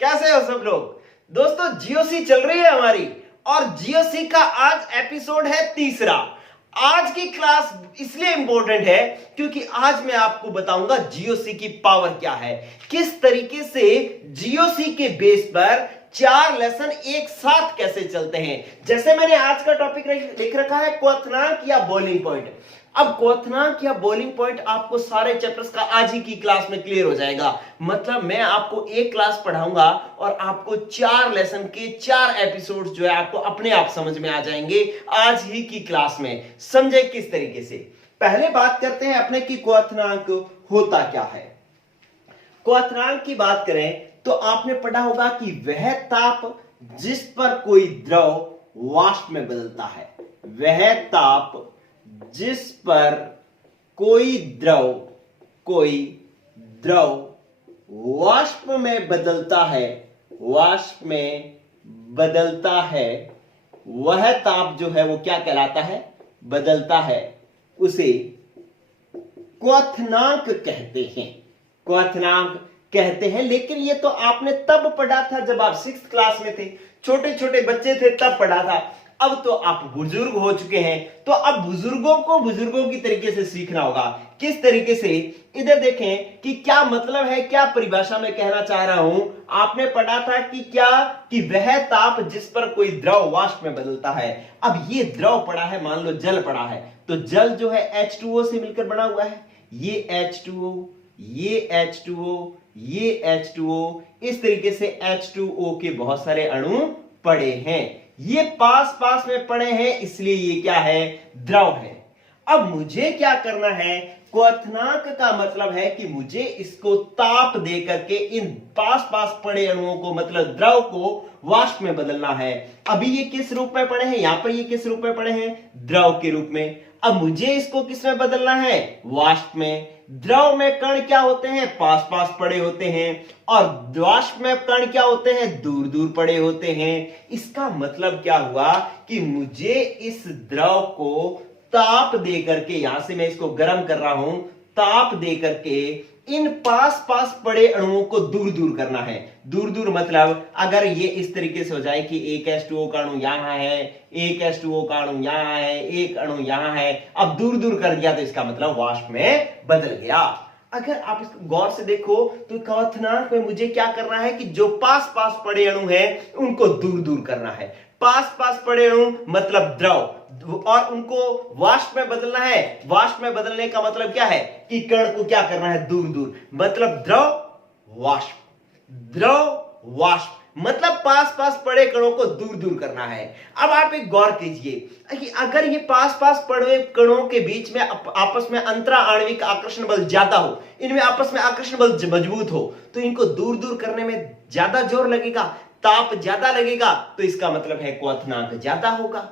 कैसे हो सब लोग। दोस्तों जीओसी चल रही है हमारी और जीओसी का आज एपिसोड है तीसरा। आज की क्लास इसलिए इंपॉर्टेंट है क्योंकि आज मैं आपको बताऊंगा जीओसी की पावर क्या है, किस तरीके से जीओसी के बेस पर 4 लेसन एक साथ कैसे चलते हैं। जैसे मैंने आज का टॉपिक लिख रखा है क्वथनांक या बॉइलिंग पॉइंट। अब क्वथनांक या बॉइलिंग पॉइंट आपको सारे चैप्टर्स का आज ही की क्लास में क्लियर हो जाएगा। मतलब मैं आपको एक क्लास पढ़ाऊंगा और आपको 4 लेसन के 4 एपिसोड्स जो है आपको अपने आप समझ में आ जाएंगे आज ही की क्लास में। समझे किस तरीके से। पहले बात करते हैं अपने की क्वथनांक होता क्या है। क्वथनांक की बात करें तो आपने पढ़ा होगा कि वह ताप जिस पर कोई द्रव वाष्प में बदलता है, वह ताप जिस पर कोई द्रव वाष्प में बदलता है, वह ताप जो है वो क्या कहलाता है, बदलता है, उसे क्वथनांक कहते हैं। लेकिन ये तो आपने तब पढ़ा था जब आप 6th क्लास में थे, छोटे छोटे बच्चे थे तब पढ़ा था। अब तो आप बुजुर्ग हो चुके हैं, तो अब बुजुर्गों को बुजुर्गों की तरीके से सीखना होगा। किस तरीके से, इधर देखें कि क्या मतलब है, क्या परिभाषा में कहना चाह रहा हूं। आपने पढ़ा था कि वह ताप जिस पर कोई द्रव वाष्प में बदलता है। अब ये द्रव पड़ा है, मान लो जल पड़ा है, तो जल जो है H2O से मिलकर बना हुआ है। ये H2O, ये H2O, ये H2O, इस तरीके से H2O के बहुत सारे अणु पड़े हैं। ये पास पास में पड़े हैं, इसलिए ये क्या है, द्रव है। अब मुझे क्या करना है, क्वथनांक का मतलब है कि मुझे इसको ताप दे करके इन पास पास पड़े अणुओं को, मतलब द्रव को वाष्प में बदलना है। अभी ये किस रूप में पड़े हैं, यहां पर ये किस रूप में पड़े हैं, द्रव के रूप में। अब मुझे इसको किस में बदलना है, वाष्प में। द्रव में कण क्या होते हैं, पास पास पड़े होते हैं, और वाष्प में कण क्या होते हैं, दूर दूर पड़े होते हैं। इसका मतलब क्या हुआ कि मुझे इस द्रव को ताप दे करके, यहां से मैं इसको गर्म कर रहा हूं, ताप दे करके इन पास पास पड़े अणुओं को दूर दूर करना है। दूर दूर मतलब अगर ये इस तरीके से हो जाए कि एक H2O का अणु यहां है, एक H2O का अणु यहां है, एक अणु यहां है, अब दूर दूर कर दिया तो इसका मतलब वाष्प में बदल गया। अगर आप इसको गौर से देखो तो क्वथनांक में मुझे क्या करना है कि जो पास पास पड़े अणु हैं उनको दूर दूर करना है। पास पास पड़े अणु मतलब द्रव, और उनको वाष्प में बदलना है। वाष्प में बदलने का मतलब क्या है कि कण को क्या करना है, दूर दूर, मतलब द्रव वाष्प, द्रव वाष्प, मतलब पास पास पड़े कणों को दूर दूर करना है। अब आप एक गौर कीजिए कि अगर ये पास पास पड़े कणों के बीच में आपस में अंतरा आणविक आकर्षण बल ज्यादा हो, इनमें आपस में आकर्षण बल मजबूत हो, तो इनको दूर दूर करने में ज्यादा जोर लगेगा, ताप ज्यादा लगेगा, तो इसका मतलब है क्वथनांक ज्यादा होगा।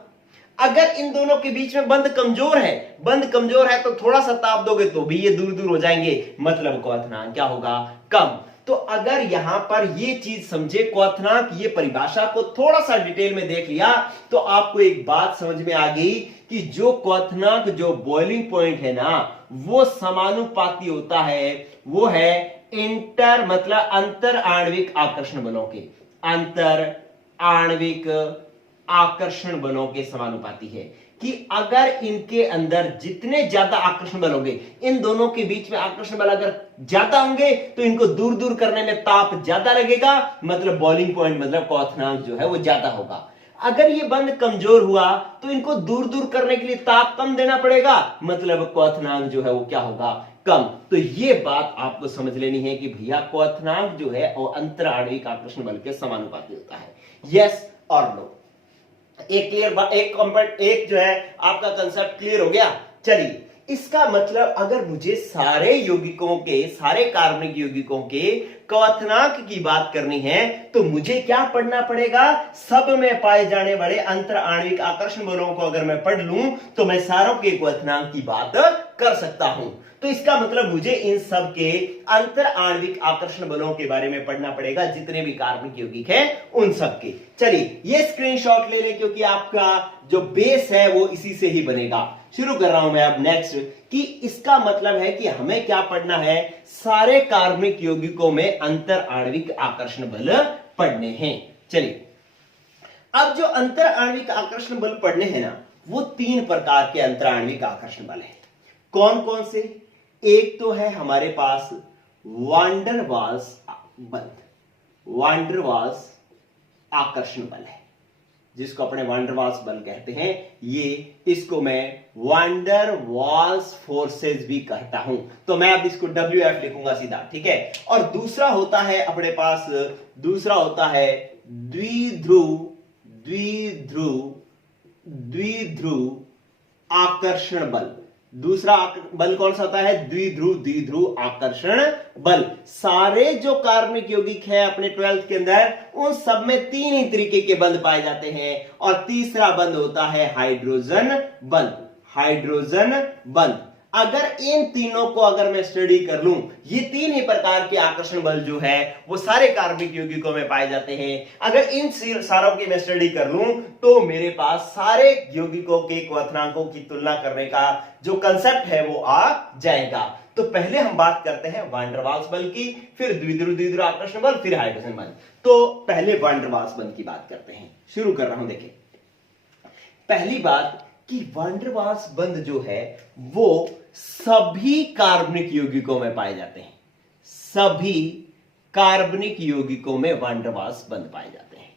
अगर इन दोनों के बीच में बंध कमजोर है तो थोड़ा सा ताप दोगे तो भी ये दूर दूर हो जाएंगे, मतलब क्वथनांक क्या होगा, कम। तो अगर यहां पर ये चीज समझे, क्वथनांक, ये परिभाषा को थोड़ा सा डिटेल में देख लिया तो आपको एक बात समझ में आ गई कि जो क्वथनांक, जो बॉइलिंग पॉइंट है ना, वो समानुपाती होता है, वो है इंटर मतलब अंतर आणविक आकर्षण बलों के, अंतर आणविक आकर्षण बलों के समानुपाती है। कि अगर इनके अंदर जितने ज्यादा आकर्षण बल होंगे, इन दोनों के बीच में आकर्षण बल अगर ज्यादा होंगे तो इनको दूर दूर करने में ताप ज्यादा लगेगा, मतलब बॉइलिंग पॉइंट मतलब क्वथनांक जो है वो ज्यादा होगा। अगर ये बंध कमजोर हुआ तो इनको दूर दूर करने के लिए ताप कम देना पड़ेगा, मतलब क्वथनांक जो है वो क्या होगा, कम। तो ये बात आपको समझ लेनी है कि भैया क्वथनांक जो है वो अंतर आणविक आकर्षण बल के समानुपाती होता है। यस और नो। एक जो है आपका कंसेप्ट क्लियर हो गया। चलिए, इसका मतलब अगर मुझे सारे यौगिकों के, सारे कार्बनिक यौगिकों के क्वथनांक की बात करनी है तो मुझे क्या पढ़ना पड़ेगा, सब में पाए जाने वाले अंतर आणविक आकर्षण बलों को अगर मैं पढ़ लूं तो मैं सारों के क्वथनांक की बात कर सकता हूं। तो इसका मतलब मुझे इन सब के अंतर आणविक आकर्षण बलों के बारे में पढ़ना पड़ेगा, जितने भी कार्बनिक यौगिक हैं उन सब के। चलिए ये स्क्रीनशॉट ले लें क्योंकि आपका जो बेस है वो इसी से ही बनेगा। शुरू कर रहा हूं मैं अब नेक्स्ट कि इसका मतलब है कि हमें क्या पढ़ना है, सारे कार्बनिक यौगिकों में अंतर आणविक आकर्षण बल पढ़ने हैं। चलिए, अब जो अंतर आणविक आकर्षण बल पढ़ने हैं ना, वो 3 प्रकार के अंतर आणविक आकर्षण बल हैं। कौन कौन से? एक तो है हमारे पास वांडर वाल्स बल, वांडर वाल्स आकर्षण बल है, जिसको अपने वांडर वाल्स बल कहते हैं। ये इसको मैं वांडर वाल्स फोर्सेस भी कहता हूं, तो मैं अब इसको WF लिखूंगा सीधा, ठीक है। और दूसरा होता है अपने पास, दूसरा होता है द्विध्रुव द्विध्रुव द्विध्रुव आकर्षण बल। दूसरा बल कौन सा होता है? द्विध्रुव द्विध्रुव आकर्षण बल। सारे जो कार्बनिक यौगिक है अपने 12th के अंदर, उन सब में 3 ही तरीके के बंध पाए जाते हैं, और तीसरा बंध होता है हाइड्रोजन बंध। हाइड्रोजन बंध, अगर इन तीनों को अगर मैं स्टडी कर लूं, ये 3 ही प्रकार के आकर्षण बल जो है वो सारे कार्बनिक यौगिकों में पाए जाते हैं। अगर इन सारों की मैं स्टडी कर लूं, तो मेरे पास सारे यौगिकों के क्वथनांकों की तुलना करने का जो कंसेप्ट है वो आ जाएगा। तो पहले हम बात करते हैं वांडर वाल्स बल की, फिर द्विध्रुव द्विध्रुव आकर्षण बल, फिर हाइड्रोजन बल। तो पहले वांडर वाल्स बल की बात करते हैं, शुरू कर रहा हूं। देखिए, पहली बात कि वांडर वाल्स बंध जो है वो सभी कार्बनिक यौगिकों में पाए जाते हैं। सभी कार्बनिक यौगिकों में वांडर वाल्स बंध पाए जाते हैं,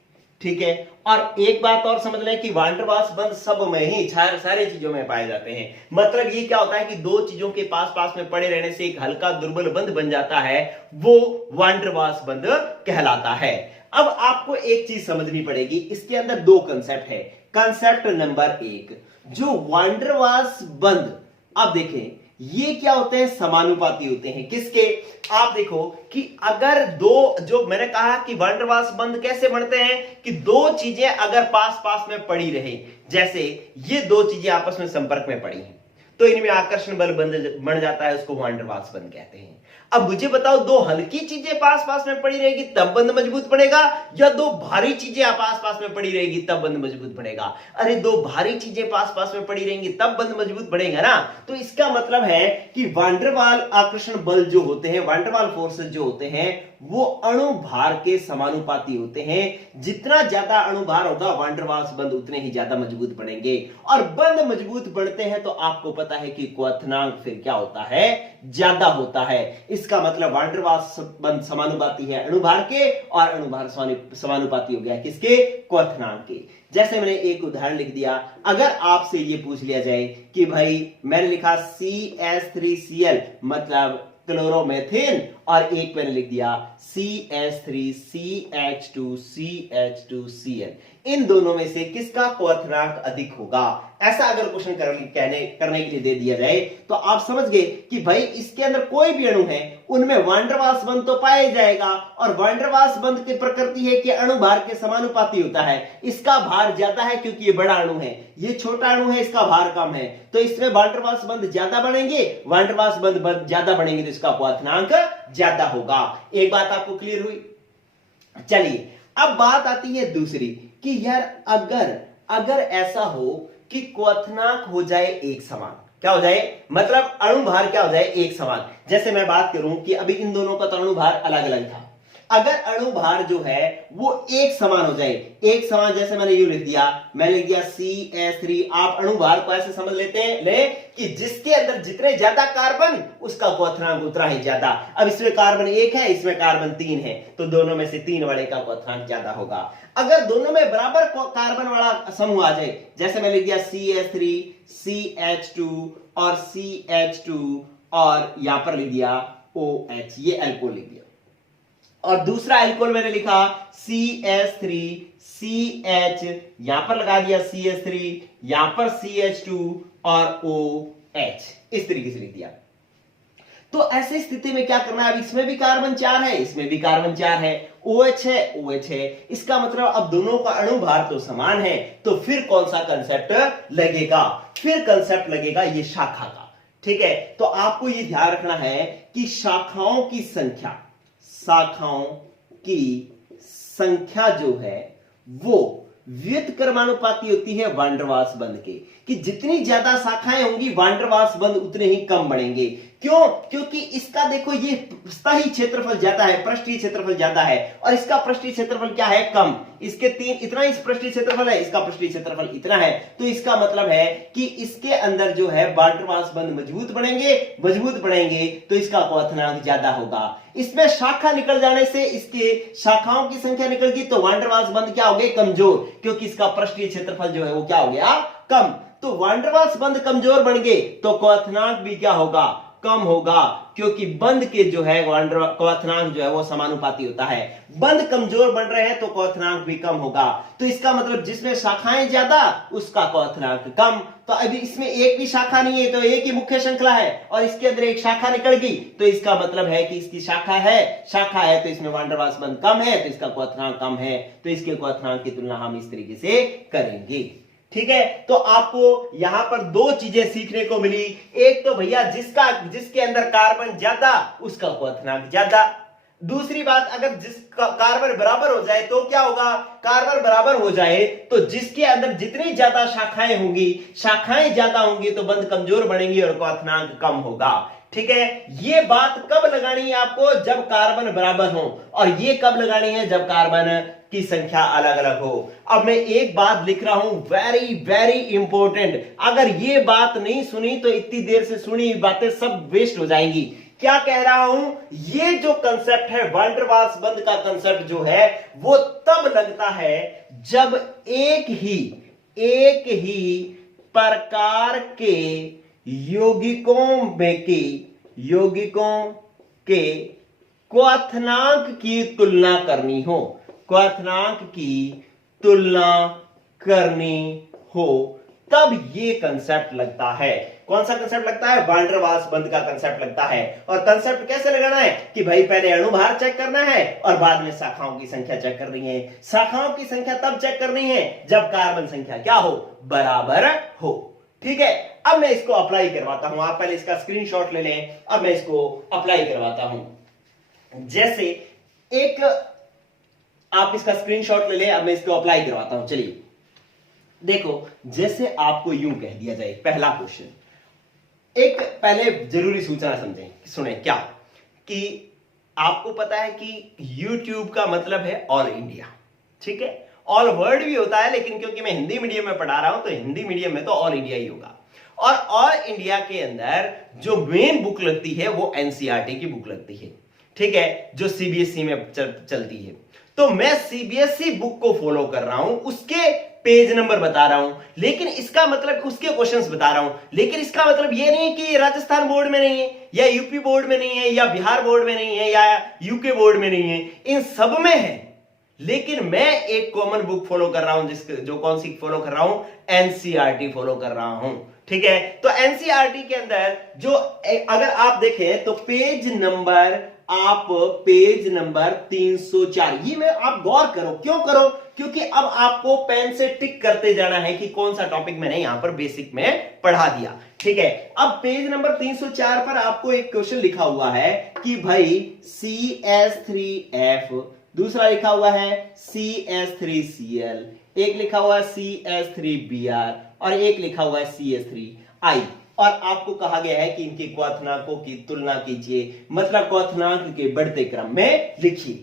ठीक है। और एक बात और समझ लें कि वांडर वाल्स बंध सब में ही, सारी चीजों में पाए जाते हैं। मतलब ये क्या होता है कि 2 चीजों के पास पास में पड़े रहने से एक हल्का दुर्बल बंध बन जाता है, वो वांडर वाल्स बंध कहलाता है। अब आपको एक चीज समझनी पड़ेगी, इसके अंदर 2 कंसेप्ट है। कंसेप्ट नंबर 1, जो वांडर वाल्स बंध, अब देखें ये क्या होते हैं? समानुपाती होते हैं। किसके? आप देखो कि अगर 2, जो मैंने कहा कि वांडर वाल्स बंध कैसे बनते हैं कि 2 चीजें अगर पास पास में पड़ी रहे, जैसे ये 2 चीजें आपस में संपर्क में पड़ी हैं, तो इनमें आकर्षण बल बन जाता है, उसको वांडर वाल्स बंध कहते हैं। अब मुझे बताओ, 2 हल्की चीजें पास पास में पड़ी रहेगी तब बंध मजबूत बनेगा, या 2 भारी चीजें पास पास में पड़ी रहेगी तब बंध मजबूत बनेगा? अरे 2 भारी चीजें पास पास में पड़ी रहेंगी तब बंध मजबूत बनेगा ना। तो इसका मतलब है कि वांडर वाल आकर्षण बल जो होते हैं, वांडर वाल फोर्सेस जो होते हैं, वो अणु भार के समानुपाती होते हैं। जितना ज्यादा अणु भार होगा वांडर वाल्स बंध उतने ही ज्यादा मजबूत बनेंगे, और बंध मजबूत बढ़ते हैं तो आपको पता है कि क्वथनांक फिर क्या होता है? ज्यादा होता है। इसका मतलब वांडर वाल्स बंध समानुपाती है अणु भार के, और अणु भार समानुपाती हो गया किसके? क्वथनांक के। जैसे मैंने एक उदाहरण लिख दिया, अगर आपसे ये पूछ लिया जाए कि भाई मैंने लिखा CH3Cl मतलब क्लोरोमेथेन, और एक मैंने लिख दिया CH3CH2CH2Cl, इन दोनों में से किसका क्वथनांक अधिक होगा? ऐसा अगर क्वेश्चन करने के लिए दे दिया जाए, तो आप समझ गए कि भाई इसके अंदर कोई भी अणु है उनमें वांडर वाल्स बंध तो पाया जाएगा, और वांडर वाल्स बंध की प्रकृति है कि अणु भार के समानुपाती होता है। इसका भार ज्यादा है क्योंकि ये बड़ा अणु है, ये छोटा अणु है, इसका भार कम है, तो इसमें वांडर वाल्स बंध ज्यादा बनेंगे। वांडर वाल्स बंध ज्यादा बनेंगे तो इसका क्वथनांक ज्यादा होगा। एक बात आपको क्लियर हुई? चलिए, अब बात आती है दूसरी कि यार अगर ऐसा हो कि क्वथनांक हो जाए एक समान, क्या हो जाए? मतलब अणु भार क्या हो जाए? एक समान। जैसे मैं बात करूं कि अभी इन दोनों का तो अणु भार अलग अलग था, अगर अणु भार जो है वो एक समान हो जाए, एक समान, जैसे मैंने यू लिख दिया, मैं लिख दिया CH3, आप अणु भार को ऐसे समझ लेते हैं कि जिसके अंदर जितने ज्यादा कार्बन उसका क्वथनांक उतना ही ज्यादा। अब इसमें कार्बन 1 है, इसमें कार्बन 3 है, तो दोनों में से 3 वाले का क्वथनांक ज्यादा होगा। अगर दोनों में बराबर कार्बन वाला समूह आ जाए, जैसे मैं लिख दिया CH3 CH2 और CH2, और यहां पर लिख दिया OH, ये अल्कोहल लिख दिया, और दूसरा अल्कोहल मैंने लिखा CH3 CH, यहां पर लगा दिया CH3, यहां पर CH2 और OH, इस तरीके से लिख दिया। तो ऐसी स्थिति में क्या करना है? अब इसमें भी कार्बन 4 है, इसमें भी कार्बन 4 है, OH है, OH है, इसका मतलब अब दोनों का अणु भार तो समान है, तो फिर कौन सा कंसेप्ट लगेगा? फिर कंसेप्ट लगेगा ये शाखा का, ठीक है। तो आपको ये ध्यान रखना है कि शाखाओं की संख्या जो है वो व्युत्क्रमानुपाती होती है वान डेर वाल्स बंध के, कि जितनी ज्यादा शाखाएं होंगी वान डेर वाल्स बंध उतने ही कम बढ़ेंगे। क्यों? क्योंकि इसका देखो ये सतही क्षेत्रफल ज्यादा है, पृष्ठीय क्षेत्रफल ज्यादा है, और इसका पृष्ठीय क्षेत्रफल क्या है? कम। इसके तीन इतना इस पृष्ठीय क्षेत्रफल है, इसका पृष्ठीय क्षेत्रफल इतना है, तो इसका मतलब है कि इसके अंदर जो है वान डेर वाल्स बंध मजबूत बढ़ेंगे तो इसका क्वथनांक ज्यादा होगा। इसमें शाखा निकल जाने से इसके शाखाओं की संख्या निकल गई तो वान डेर वाल्स बंध क्या हो गए? कमजोर, क्योंकि इसका पृष्ठीय क्षेत्रफल जो है वो क्या हो गया? कम। तो वान डेर वाल्स बंध कमजोर बन गए तो क्वथनांक भी क्या होगा? कम होगा, क्योंकि बंध के जो है क्वथनांक जो है वो समानुपाती होता है। बंध कमजोर बन रहे हैं तो क्वथनांक भी कम होगा। तो इसका मतलब जिसमें शाखाएं ज्यादा उसका क्वथनांक कम। तो अभी इसमें एक भी शाखा नहीं है, तो एक ही मुख्य श्रृंखला है और इसके अंदर एक शाखा निकल गई, तो इसका मतलब है कि इसकी शाखा है तो इसमें वान डेर वाल्स बंध कम है तो इसका क्वथनांक कम है। तो इसके क्वथनांक की तुलना हम इस तरीके से करेंगे। ठीक है, तो आपको यहां पर दो चीजें सीखने को मिली। एक तो भैया जिसके अंदर कार्बन ज्यादा उसका क्वथनांक ज्यादा। दूसरी बात, अगर जिसका कार्बन बराबर हो जाए तो क्या होगा? कार्बन बराबर हो जाए तो जिसके अंदर जितनी ज्यादा शाखाएं ज्यादा होंगी तो बंध कमजोर बनेंगी और क्वथनांक कम होगा। ठीक है, ये बात कब लगानी है आपको? जब कार्बन बराबर हो, और ये कब लगानी है? जब कार्बन की संख्या अलग अलग हो। अब मैं एक बात लिख रहा हूं, वेरी वेरी इंपॉर्टेंट। अगर ये बात नहीं सुनी तो इतनी देर से सुनी हुई बातें सब वेस्ट हो जाएंगी। क्या कह रहा हूं? ये जो कंसेप्ट है वान डेर वाल्स बंध का कंसेप्ट जो है वो तब लगता है जब एक ही प्रकार के यौगिकों के क्वथनांक की तुलना करनी हो, तब ये कंसेप्ट लगता है। कौन सा कंसेप्ट लगता है? वान डेर वाल्स बंध का कंसेप्ट लगता है। और कंसेप्ट कैसे लगाना है कि भाई पहले अणुभार चेक करना है और बाद में शाखाओं की संख्या चेक करनी है। शाखाओं की संख्या तब चेक करनी है जब कार्बन संख्या क्या हो? बराबर हो। ठीक है, अब मैं इसको अप्लाई करवाता हूं। आप पहले इसका स्क्रीनशॉट ले लें, अब मैं इसको अप्लाई करवाता हूं। जैसे एक आप इसका स्क्रीनशॉट ले लें, अब मैं इसको अप्लाई करवाता हूं। चलिए देखो, जैसे आपको यूं कह दिया जाए, पहला क्वेश्चन, एक पहले जरूरी सूचना समझें, सुने क्या, कि आपको पता है कि YouTube का मतलब है ऑल इंडिया। ठीक है, ऑल वर्ल्ड भी होता है, लेकिन क्योंकि मैं हिंदी मीडियम में पढ़ा रहा हूं तो हिंदी मीडियम में तो ऑल इंडिया ही होगा। और ऑल इंडिया के अंदर जो मेन बुक लगती है वो एनसीईआरटी की बुक लगती है। ठीक है, जो सीबीएसई में चलती है। तो मैं सीबीएसई बुक को फॉलो कर रहा हूं, उसके पेज नंबर बता रहा हूं, लेकिन इसका मतलब उसके क्वेश्चंस बता रहा हूं, लेकिन इसका मतलब यह नहीं कि राजस्थान बोर्ड में नहीं है, या यूपी बोर्ड में नहीं है, या बिहार बोर्ड में नहीं है, या यूके बोर्ड में नहीं है। इन सब में है, लेकिन मैं एक कॉमन बुक फॉलो कर रहा हूं, जो कौन सी फॉलो कर रहा हूं? एनसीईआरटी फॉलो कर रहा हूं। ठीक है, तो एनसीईआरटी के अंदर जो अगर आप देखें तो पेज नंबर 304, ये में आप गौर करो। क्यों करो? क्योंकि अब आपको पेन से टिक करते जाना है कि कौन सा टॉपिक मैंने यहां पर बेसिक में पढ़ा दिया। ठीक है, अब पेज नंबर 304 पर आपको एक क्वेश्चन लिखा हुआ है कि भाई CH3F, दूसरा लिखा हुआ है CH3Cl, एक लिखा हुआ है CH3Br और एक लिखा हुआ है CH3I, और आपको कहा गया है कि इनके क्वथनांकों की तुलना कीजिए, मतलब क्वथनांक के बढ़ते क्रम में लिखिए।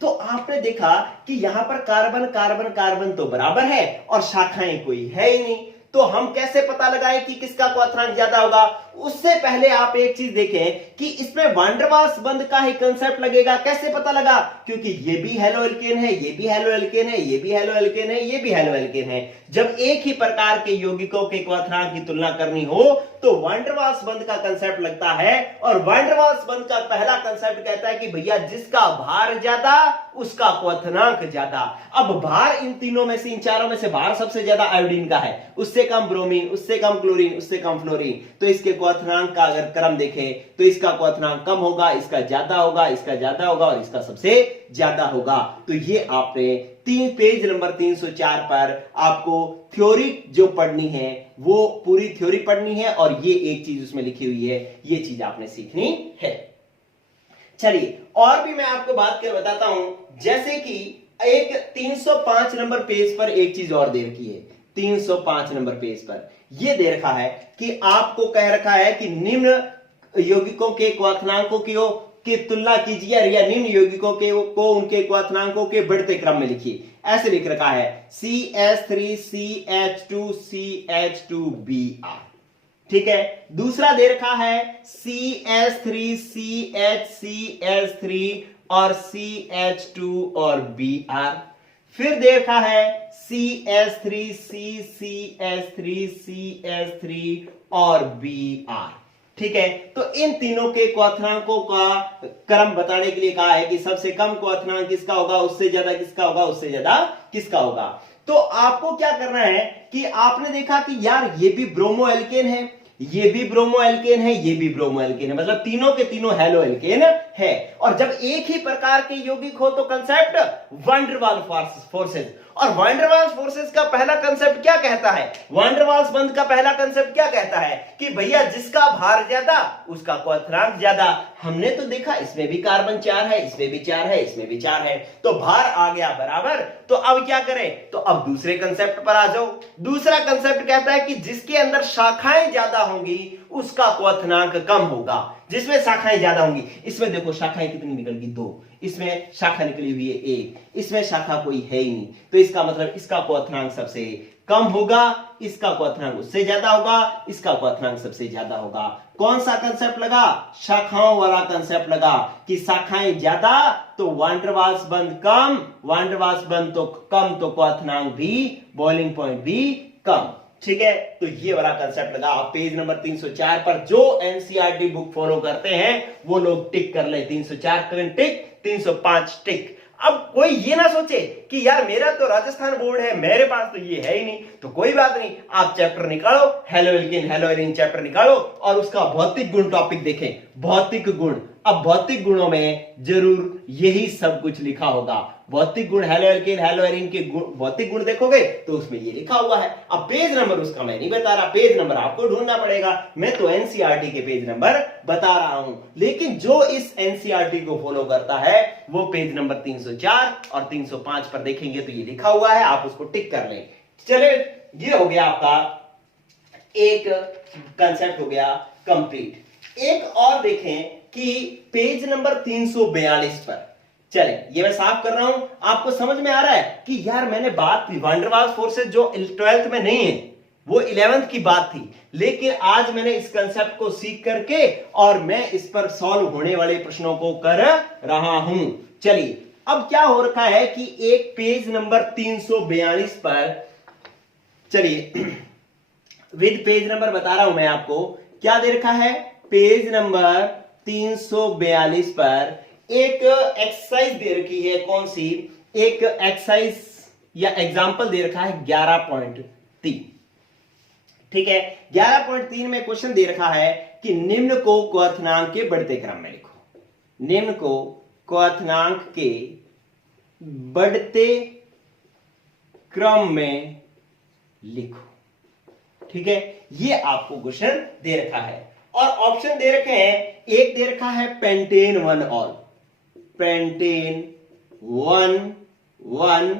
तो आपने देखा कि यहां पर कार्बन कार्बन कार्बन तो बराबर है और शाखाएं कोई है ही नहीं, तो हम कैसे पता लगाएं कि किसका क्वथनांक ज्यादा होगा? उससे पहले आप एक चीज देखें कि इसमें वान डेर वाल्स बंध का ही कंसेप्ट लगेगा। कैसे पता लगा? क्योंकि ये भी हेलो एल्केन है, ये भी हेलो एल्केन है, ये भी हेलो एल्केन है, ये भी हेलो एल्केन है। जब एक ही प्रकार के यौगिकों के क्वथनांक की तुलना करनी हो तो वान डेर वाल्स बंध का कंसेप्ट लगता है, और वान डेर वाल्स बंध का पहला कंसेप्ट कहता है कि भैया जिसका भार ज्यादा उसका क्वथनांक ज्यादा। अब भार इन तीनों में से, इन चारों में से भार सबसे ज्यादा आयोडीन का है, उससे कम ब्रोमीन, उससे कम क्लोरीन, उससे कम फ्लोरीन। तो इसके क्वथनांक का अगर क्रम देखें तो इसका क्वथनांक कम होगा, इसका ज्यादा होगा, इसका ज्यादा होगा और इसका सबसे ज्यादा होगा। तो ये आपने पेज नंबर 304 पर आपको थ्योरी जो पढ़नी है वो पूरी थ्योरी पढ़नी है, और ये एक चीज उसमें लिखी हुई है, ये चीज आपने सीखनी है। चलिए और भी मैं आपको बात कर बताता हूं, जैसे कि एक 305 नंबर पेज पर एक चीज और दे रखी है। 305 नंबर पेज पर यह दे रखा है कि आपको कह रखा है कि निम्न यौगिकों के क्वथनांकों की तुलना कीजिए या निम्न यौगिकों को उनके क्वथनांकों के बढ़ते क्रम में लिखिए। ऐसे लिख रखा है CH3CH2CH2Br। ठीक है। दूसरा दे रखा है CH3CHCH3 और CH2 और Br। फिर दे रखा है CH3CCH3CH3 और Br। ठीक है। तो इन तीनों के क्वथनांकों का क्रम बताने के लिए कहा है कि सबसे कम क्वथनांक किसका होगा, उससे ज्यादा किसका होगा, उससे ज्यादा किसका होगा। तो आपको क्या करना है कि आपने देखा कि यार ये भी ब्रोमो एल्केन है, ये भी ब्रोमो एल्केन है, ये भी ब्रोमो एल्केन है, मतलब तीनों के तीनों हेलो एल्केन है। और जब एक ही प्रकार के यौगिक हो तो concept van der Waals forces. और वैन डर वाल्स फोर्सेस का पहला कंसेप्ट क्या कहता है, वैन डर वाल्स बंध का पहला कंसेप्ट क्या कहता है कि भैया जिसका भार ज्यादा उसका क्वथनांक ज्यादा। हमने तो देखा इसमें भी कार्बन 4 है, इसमें भी 4 है, इसमें भी 4 है, तो भार आ गया बराबर। तो अब क्या करें, तो अब दूसरे कंसेप्ट पर आ जाओ। दूसरा कंसेप्ट कहता है कि जिसके अंदर शाखाएं ज्यादा होंगी उसका क्वथनांक कम होगा। जिसमें शाखाएं ज्यादा होंगी, इसमें देखो शाखाएं कितनी निकल गई, 2, इसमें शाखा निकली हुई है 1, इसमें शाखा कोई है ही नहीं, तो इसका मतलब इसका क्वथनांक सबसे कम होगा, इसका क्वथनांक उससे ज्यादा होगा, इसका क्वथनांक सबसे ज्यादा होगा। कौन सा कंसेप्ट लगा, शाखाओं वाला कंसेप्ट लगा कि शाखाएं ज्यादा तो वैन डर वाल्स बंध कम, वैन डर वाल्स बंध तो कम तो क्वथनांक भी, बॉइलिंग पॉइंट भी कम। ठीक है। तो ये वाला कंसेप्ट लगा। आप पेज नंबर 304 पर जो एनसीईआरटी बुक फॉलो करते हैं वो लोग टिक कर ले, 304 टिक, 305 टिक। अब कोई ये ना सोचे कि यार मेरा तो राजस्थान बोर्ड है, मेरे पास तो ये है ही नहीं, तो कोई बात नहीं, आप चैप्टर निकालो, halo alkane hello arene chapter निकालो और उसका भौतिक गुण टॉपिक देखें। भौतिक गुण, अब भौतिक गुणों में जरूर यही सब कुछ लिखा होगा। भौतिक गुण हेलो एल्केन हेलो एरीन के भौतिक गुण देखोगे तो उसमें ये लिखा हुआ है। अब पेज नंबर उसका मैं नहीं बता रहा, पेज नंबर आपको ढूंढना पड़ेगा, मैं तो एनसीईआरटी के पेज नंबर बता रहा हूं। लेकिन जो इस एनसीईआरटी को फॉलो करता है वो पेज नंबर 304 और 305 पर देखेंगे तो ये लिखा हुआ है, आप उसको टिक कर लें। चले, ये हो गया आपका एक कंसेप्ट हो गया कंप्लीट। एक और देखें कि पेज नंबर 342 पर, चले ये मैं साफ कर रहा हूं, आपको समझ में आ रहा है कि यार मैंने बात की वैन डर वाल्स फोर्सेस जो 12th में नहीं है वो 11th की बात थी, लेकिन आज मैंने इस कंसेप्ट को सीख करके और मैं इस पर सॉल्व होने वाले प्रश्नों को कर रहा हूं। चलिए अब क्या हो रखा है कि एक पेज नंबर 342 पर, चलिए विद पेज नंबर बता रहा हूं मैं आपको, क्या दे रखा है, पेज नंबर 342 पर एक एक्सरसाइज दे रखी है। कौन सी, एक एक्सरसाइज या एग्जांपल दे रखा है 11.3। ठीक है, 11.3 में क्वेश्चन दे रखा है कि निम्न को क्वथनांक के बढ़ते क्रम में लिखो। निम्न को क्वथनांक के बढ़ते क्रम में लिखो। ठीक है, ये आपको क्वेश्चन दे रखा है और ऑप्शन दे रखे हैं। एक दे रखा है पेंटेन 1 ऑल, पेंटेन 1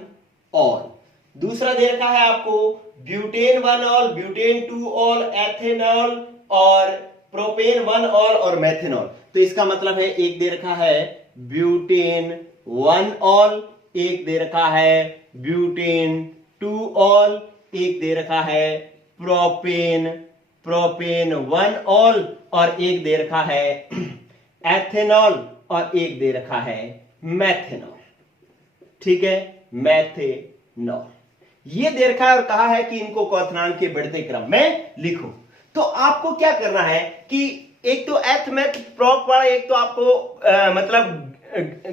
ऑल। दूसरा दे रखा है आपको butane 1 all, butane 2 all, ethanol और प्रोपेन 1 ऑल और मेथेनॉल। तो इसका मतलब है एक दे रखा है ब्यूटेन 1 ऑल, एक दे रखा है ब्यूटेन 2 ऑल, एक दे रखा है प्रोपेन 1 ऑल और एक दे रखा है एथेनॉल और एक दे रखा है मेथेनॉल। ठीक है, मेथेनॉल ये दे रखा है और कहा है कि इनको क्वथनांक के बढ़ते क्रम में लिखो। तो आपको क्या करना है कि एक तो एथ मैथ प्रोप वाला, एक तो आपको मतलब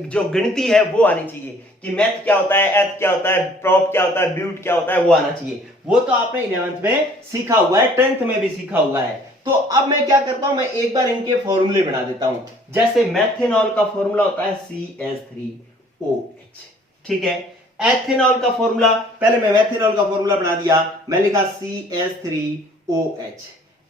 जो गिनती है वो आनी चाहिए कि मैथ क्या होता है, एथ क्या होता है, प्रोप क्या होता है, ब्यूट क्या होता है, वो आना चाहिए। वो तो आपने 11th में सीखा हुआ है, 10th में भी सीखा हुआ है। तो अब मैं क्या करता हूं, मैं एक बार इनके फॉर्मूले बना देता हूं। जैसे मेथेनॉल का फॉर्मूला होता है CH3OH। ठीक है, एथेनॉल का फॉर्मूला, पहले मैं मेथेनॉल का फॉर्मूला बना दिया, मैं लिखा CH3OH।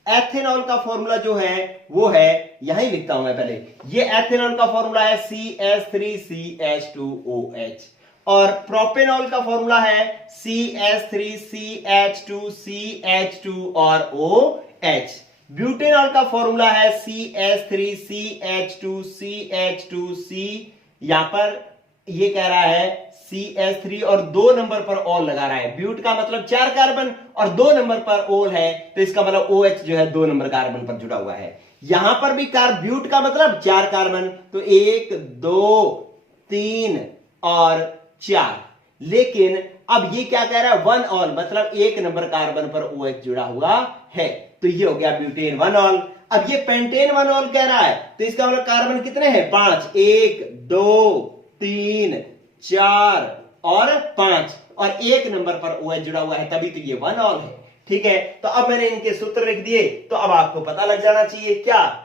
एथेनॉल का फॉर्मूला जो है वो है, यहीं लिखता हूं मैं पहले, ये एथेनॉल का फॉर्मूला है CH3CH2OH और प्रोपेनॉल का फॉर्मूला है CH3CH2CH2 और OH। ब्यूटेनॉल का फॉर्मूला है CH3CH2CH2C, यहां पर ये कह रहा है CH3 और 2 नंबर पर ऑल लगा रहा है। ब्यूट का मतलब 4 कार्बन और 2 नंबर पर ऑल है, तो इसका मतलब OH जो है 2 नंबर कार्बन पर जुड़ा हुआ है। यहां पर भी ब्यूट का मतलब 4 कार्बन, तो 1 2 3 और 4। लेकिन अब ये क्या कह रहा है, 1 ऑल, मतलब 1 नंबर कार्बन पर OH जुड़ा हुआ है, तो ये हो गया ब्यूटेन 1 ऑल। अब ये पेंटेन 1 ऑल कह रहा है, तो इसका मतलब कार्बन कितने हैं, 5, 1 2 3 4 और 5, और 1 नंबर पर OH जुड़ा हुआ है, तभी तो ये 1 ऑल है। ठीक है, तो अब मैंने इनके सूत्र लिख दिए, तो अब आपको पता लग जाना चाहिए क्या,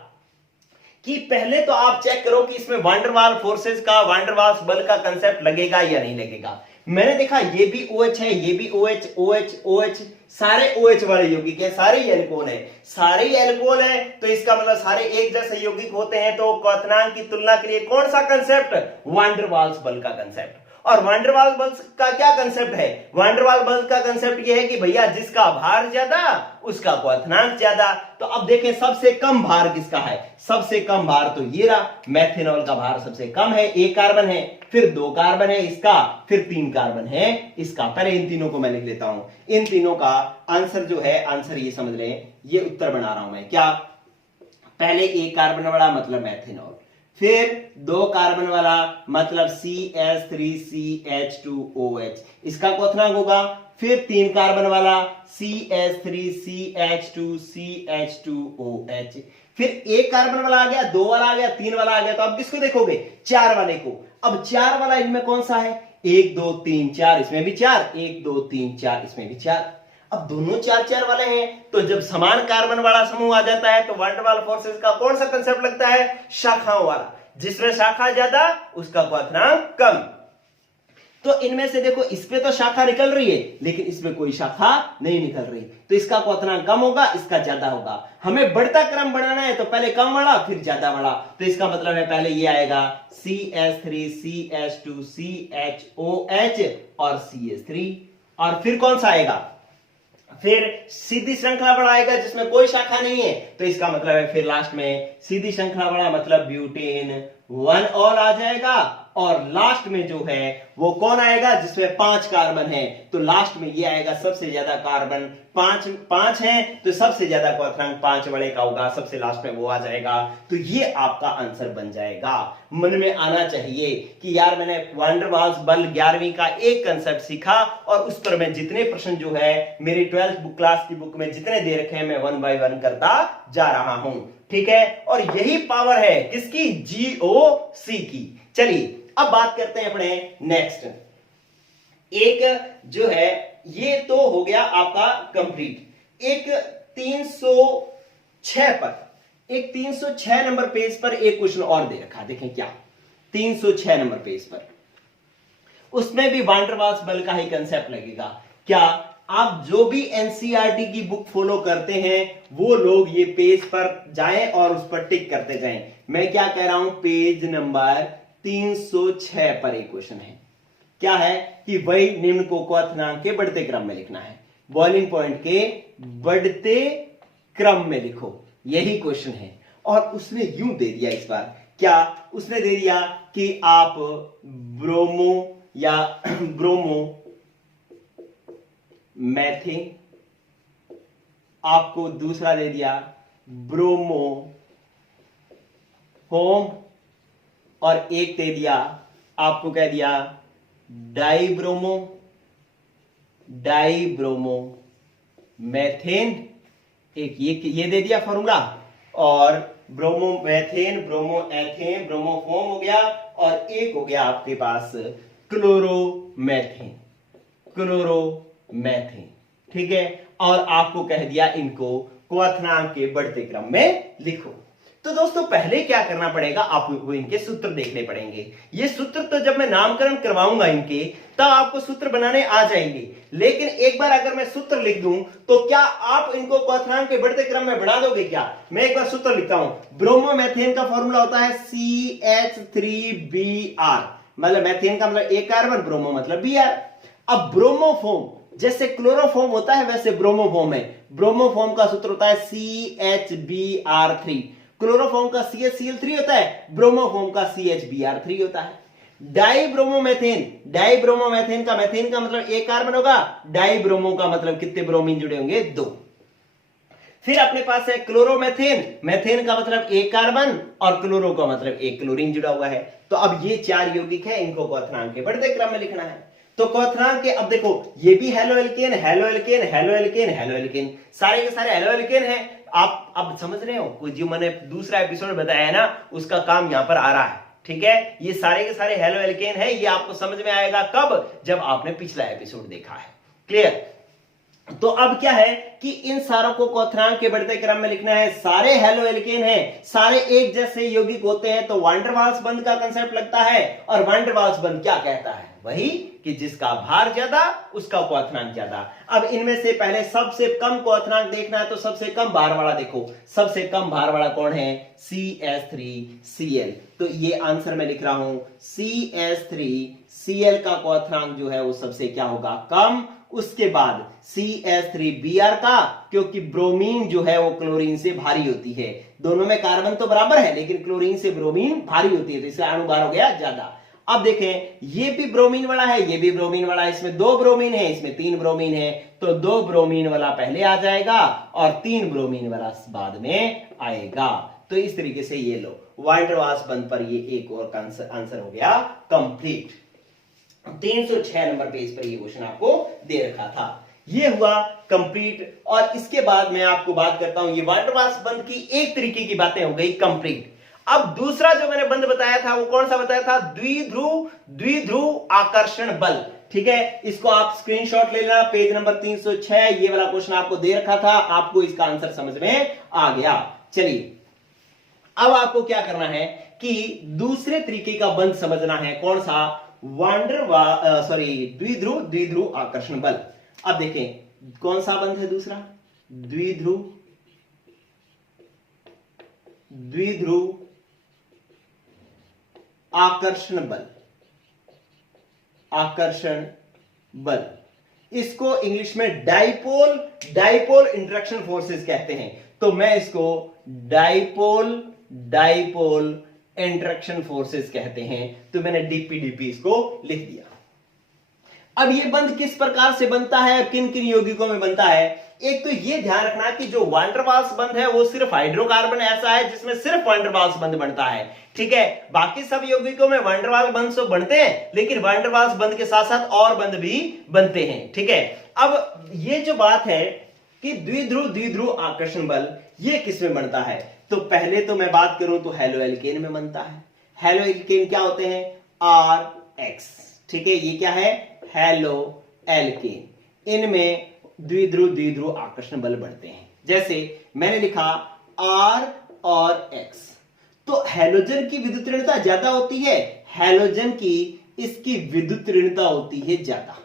कि पहले तो आप चेक करो कि इसमें वांडरवाल फोर्सेस का, वांडरवाल्स बल का कंसेप्ट लगेगा या नहीं लगेगा। मैंने देखा ये भी OH है, ये भी OH, OH, OH, सारे OH वाले यौगिक है, सारे ही एल्कोहल है, सारे ही एल्कोहल है, तो इसका मतलब सारे एक जैसे यौगिक होते हैं, तो क्वथनांक की तुलना के लिए कौन सा कंसेप्ट, वांडरवाल्स बल का कंसेप्ट। और वांडरवाल बल का क्या कंसेप्ट है, वांडरवाल बल का कंसेप्ट ये है कि भैया जिसका भार ज्यादा उसका क्वथनांक ज्यादा। तो अब देखें सबसे कम भार किसका है, सबसे कम भार तो ये रहा, मेथेनॉल का भार सबसे कम है, 1 कार्बन है, फिर 2 कार्बन है इसका, फिर 3 कार्बन है इसका। पहले इन तीनों को मैं लिख लेता हूं, इन तीनों का आंसर जो है, आंसर ये समझ लें, ये उत्तर बना रहा हूं मैं, क्या, पहले 1 कार्बन वाला मतलब मेथेनॉल, फिर 2 कार्बन वाला मतलब CH3CH2OH, इसका क्वथनांक होगा, फिर 3 कार्बन वाला CH3CH2CH2OH, फिर 1 कार्बन वाला आ गया, 2 वाला आ गया, 3 वाला आ गया, तो अब किसको देखोगे, 4 वाले को। अब 4 वाला इनमें कौन सा है, 1 2 3 4, इसमें भी 4, 1 2 3 4, इसमें भी 4। अब दोनों 4 4 वाले हैं, तो जब समान कार्बन वाला समूह आ जाता है तो वांडरवाल फोर्सेस का कौन सा कंसेप्ट लगता है, शाखाओं वाला, जिसमें शाखा ज्यादा उसका क्वथनांक कम। तो इनमें से देखो, इस पे तो शाखा निकल रही है, लेकिन इसमें कोई शाखा नहीं निकल रही, तो इसका क्वथनांक कम होगा, इसका ज्यादा होगा। हमें बढ़ता क्रम बढ़ाना है, तो पहले कम वाला फिर ज्यादा वाला, तो इसका मतलब है पहले ये आएगा CH3CH2CHOH और CH3, और फिर कौन सा आएगा, फिर सीधी श्रृंखला बड़ा आएगा जिसमें कोई शाखा नहीं है, तो इसका मतलब है फिर लास्ट में सीधी श्रृंखला बड़ा मतलब ब्यूटेन 1 ऑल आ जाएगा, और लास्ट में जो है वो कौन आएगा, जिसमें 5 कार्बन है, तो लास्ट में ये आएगा सबसे ज्यादा कार्बन 5 है, तो सबसे ज्यादा क्वथनांक 5 वाले का होगा, सबसे लास्ट में वो आ जाएगा, तो ये आपका आंसर बन जाएगा। मन में आना चाहिए कि यार मैंने वांडरवाल्स बल 11वीं का एक कंसेप्ट सीखा, और उस पर मैं जितने प्रश्न जो है मेरी 12th बुक क्लास की बुक में जितने दे रखे हैं मैं 1 बाय 1 करता जा रहा हूं। ठीक है, और यही पावर है किसकी, GOC की। चलिए अब बात करते हैं अपने नेक्स्ट, एक जो है ये तो हो गया आपका कंप्लीट। एक 306 पर, एक 306 नंबर पेज पर एक क्वेश्चन और दे रखा, देखें क्या, 306 नंबर पेज पर, उसमें भी वांडरवाल्स बल का ही कंसेप्ट लगेगा। क्या, आप जो भी एनसीईआरटी की बुक फॉलो करते हैं वो लोग ये पेज पर जाएं और उस पर टिक करते जाएं। मैं क्या कह रहा हूं, पेज नंबर 306 पर एक क्वेश्चन है, क्या है कि वही निम्न को क्वथनांक के बढ़ते क्रम में लिखना है, बॉइलिंग पॉइंट के बढ़ते क्रम में लिखो, यही क्वेश्चन है। और उसने यूं दे दिया इस बार, क्या उसने दे दिया कि आप ब्रोमो या ब्रोमो मैथिन, आपको दूसरा दे दिया ब्रोमो होम, और एक दे दिया आपको, कह दिया डाइब्रोमो मैथेन, एक ये दे दिया फॉर्मूला, और bromo methane, bromo ethane, bromo foam हो गया, और एक हो गया आपके पास क्लोरोमैथेन। ठीक है, और आपको कह दिया इनको क्वथनांक के बढ़ते क्रम में लिखो। तो दोस्तों पहले क्या करना पड़ेगा, आपको इनके सूत्र देखने पड़ेंगे। ये सूत्र तो जब मैं नामकरण करवाऊंगा इनके, तब आपको सूत्र बनाने आ जाएंगे, लेकिन एक बार अगर मैं सूत्र लिख दूं तो क्या आप इनको क्वथनांक के बढ़ते क्रम में बढ़ा दोगे क्या। मैं एक बार सूत्र लिखता हूं, ब्रोमोमेथेन का फॉर्मूला होता है CH3Br, मतलब मेथेन का मतलब एक कार्बन, ब्रोमो मतलब Br। अब ब्रोमोफॉर्म, जैसे क्लोरोफॉर्म होता है वैसे ब्रोमोफॉर्म है। ब्रोमोफॉर्म का सूत्र होता है CHBr3। क्लोरोफॉर्म का CHCl3 होता है, ब्रोमोफॉर्म का CHBr3 होता है। डाइब्रोमोमेथेन, डाइब्रोमोमेथेन का मेथेन का मतलब एक कार्बन होगा, डाइब्रोमो का मतलब कितने ब्रोमीन जुड़े होंगे, 2। फिर अपने पास है क्लोरोमेथेन, मेथेन का मतलब एक कार्बन और क्लोरो का मतलब एक क्लोरीन जुड़ा हुआ है। तो अब ये 4 यौगिक है, इनको क्वथनांक के बढ़ते क्रम में लिखना है। तो क्वथनांक के, अब देखो ये भी halo alkane, halo alkane, halo alkane, halo alkane, सारे के सारे हेलो एल्केन है। आप अब समझ रहे हो, जो मैंने दूसरा एपिसोड बताया है ना, उसका काम यहां पर आ रहा है। ठीक है, ये सारे के सारे हेलो एल्केन है, ये आपको समझ में आएगा कब, जब आपने पिछला एपिसोड देखा है। क्लियर? तो अब क्या है कि इन सारों को क्वथनांक के बढ़ते क्रम में लिखना है। सारे हेलो एल्केन हैं, सारे एक जैसे यौगिक होते हैं, तो वान डेर वाल्स बंध का कंसेप्ट लगता है। और वान डेर वाल्स बंध क्या कहता है, वही कि जिसका भार ज्यादा उसका क्वथनांक ज्यादा। अब इनमें से पहले सबसे कम क्वथनांक देखना है, तो सबसे कम भार वाला देखो, सबसे कम भार वाला कौन है, CH3Cl। तो ये आंसर मैं लिख रहा हूं, CH3Cl का क्वथनांक जो है वो सबसे क्या होगा, कम। उसके बाद CH3Br का, क्योंकि ब्रोमीन जो है वो क्लोरीन से भारी होती है। दोनों में कार्बन तो बराबर है, लेकिन क्लोरीन से ब्रोमीन भारी होती है, तो इसका अणुभार हो गया ज्यादा। अब देखें, ये भी ब्रोमीन वाला है, ये भी ब्रोमीन वाला है, इसमें 2 ब्रोमीन है, इसमें 3 ब्रोमीन है, तो 2 ब्रोमीन वाला पहले आ जाएगा और 3 ब्रोमीन वाला बाद में आएगा। तो इस तरीके से ये लो, वान डेर वाल्स बंध पर ये एक और आंसर हो गया कंप्लीट। 306 नंबर पेज पर ये क्वेश्चन आपको दे रखा था। ये हुआ कंप्लीट। और इसके बाद मैं आपको बात करता हूं, ये वान डेर वाल्स बंध की एक तरीके की बातें हो गई कंप्लीट। अब दूसरा जो मैंने बंध बताया था वो कौन सा बताया था, द्विध्रुव आकर्षण बल। ठीक है, इसको आप स्क्रीनशॉट ले लेना, पेज नंबर 306। ये वाला क्वेश्चन आपको दे रखा था, आपको इसका आंसर समझ में आ गया। चलिए, अब आपको क्या करना है कि दूसरे तरीके का बंध समझना है, कौन सा, द्विध्रुव आकर्षण बल। अब देखें कौन सा बंध है दूसरा, द्विध्रुव आकर्षण बल। इसको इंग्लिश में डाइपोल इंटरेक्शन फोर्सेस कहते हैं। तो मैं इसको डाइपोल इंटरेक्शन फोर्सेस कहते हैं। तो मैंने डीपी इसको लिख दिया। अब ये बंध किस प्रकार से बनता है, किन किन यौगिकों में बनता है। एक तो ये ध्यान रखना कि जो वान डेर वाल्स बंध है वो सिर्फ हाइड्रोकार्बन ऐसा है जिसमें सिर्फ वान डेर वाल्स बंध बनता है। ठीक है, बाकी सब यौगिकों में वान डेर वाल्स बंध तो बनते हैं, लेकिन वान डेर वाल्स बंध के साथ साथ और बंध भी बनते हैं। ठीक है, अब ये जो बात है कि द्विध्रुव आकर्षण बल ये किस में बनता है, तो पहले तो मैं बात करूं तो हेलो एल्केन में बनता है। हेलो एल्केन क्या होते हैं, RX। ठीक है, ये क्या है, हेलो एल्केन। इनमें द्विध्रुव आकर्षण बल बढ़ते हैं। जैसे मैंने लिखा R और X, तो हैलोजन की विद्युत ऋणता ज्यादा होती है, हैलोजन की इसकी विद्युत ऋणता होती है ज्यादा।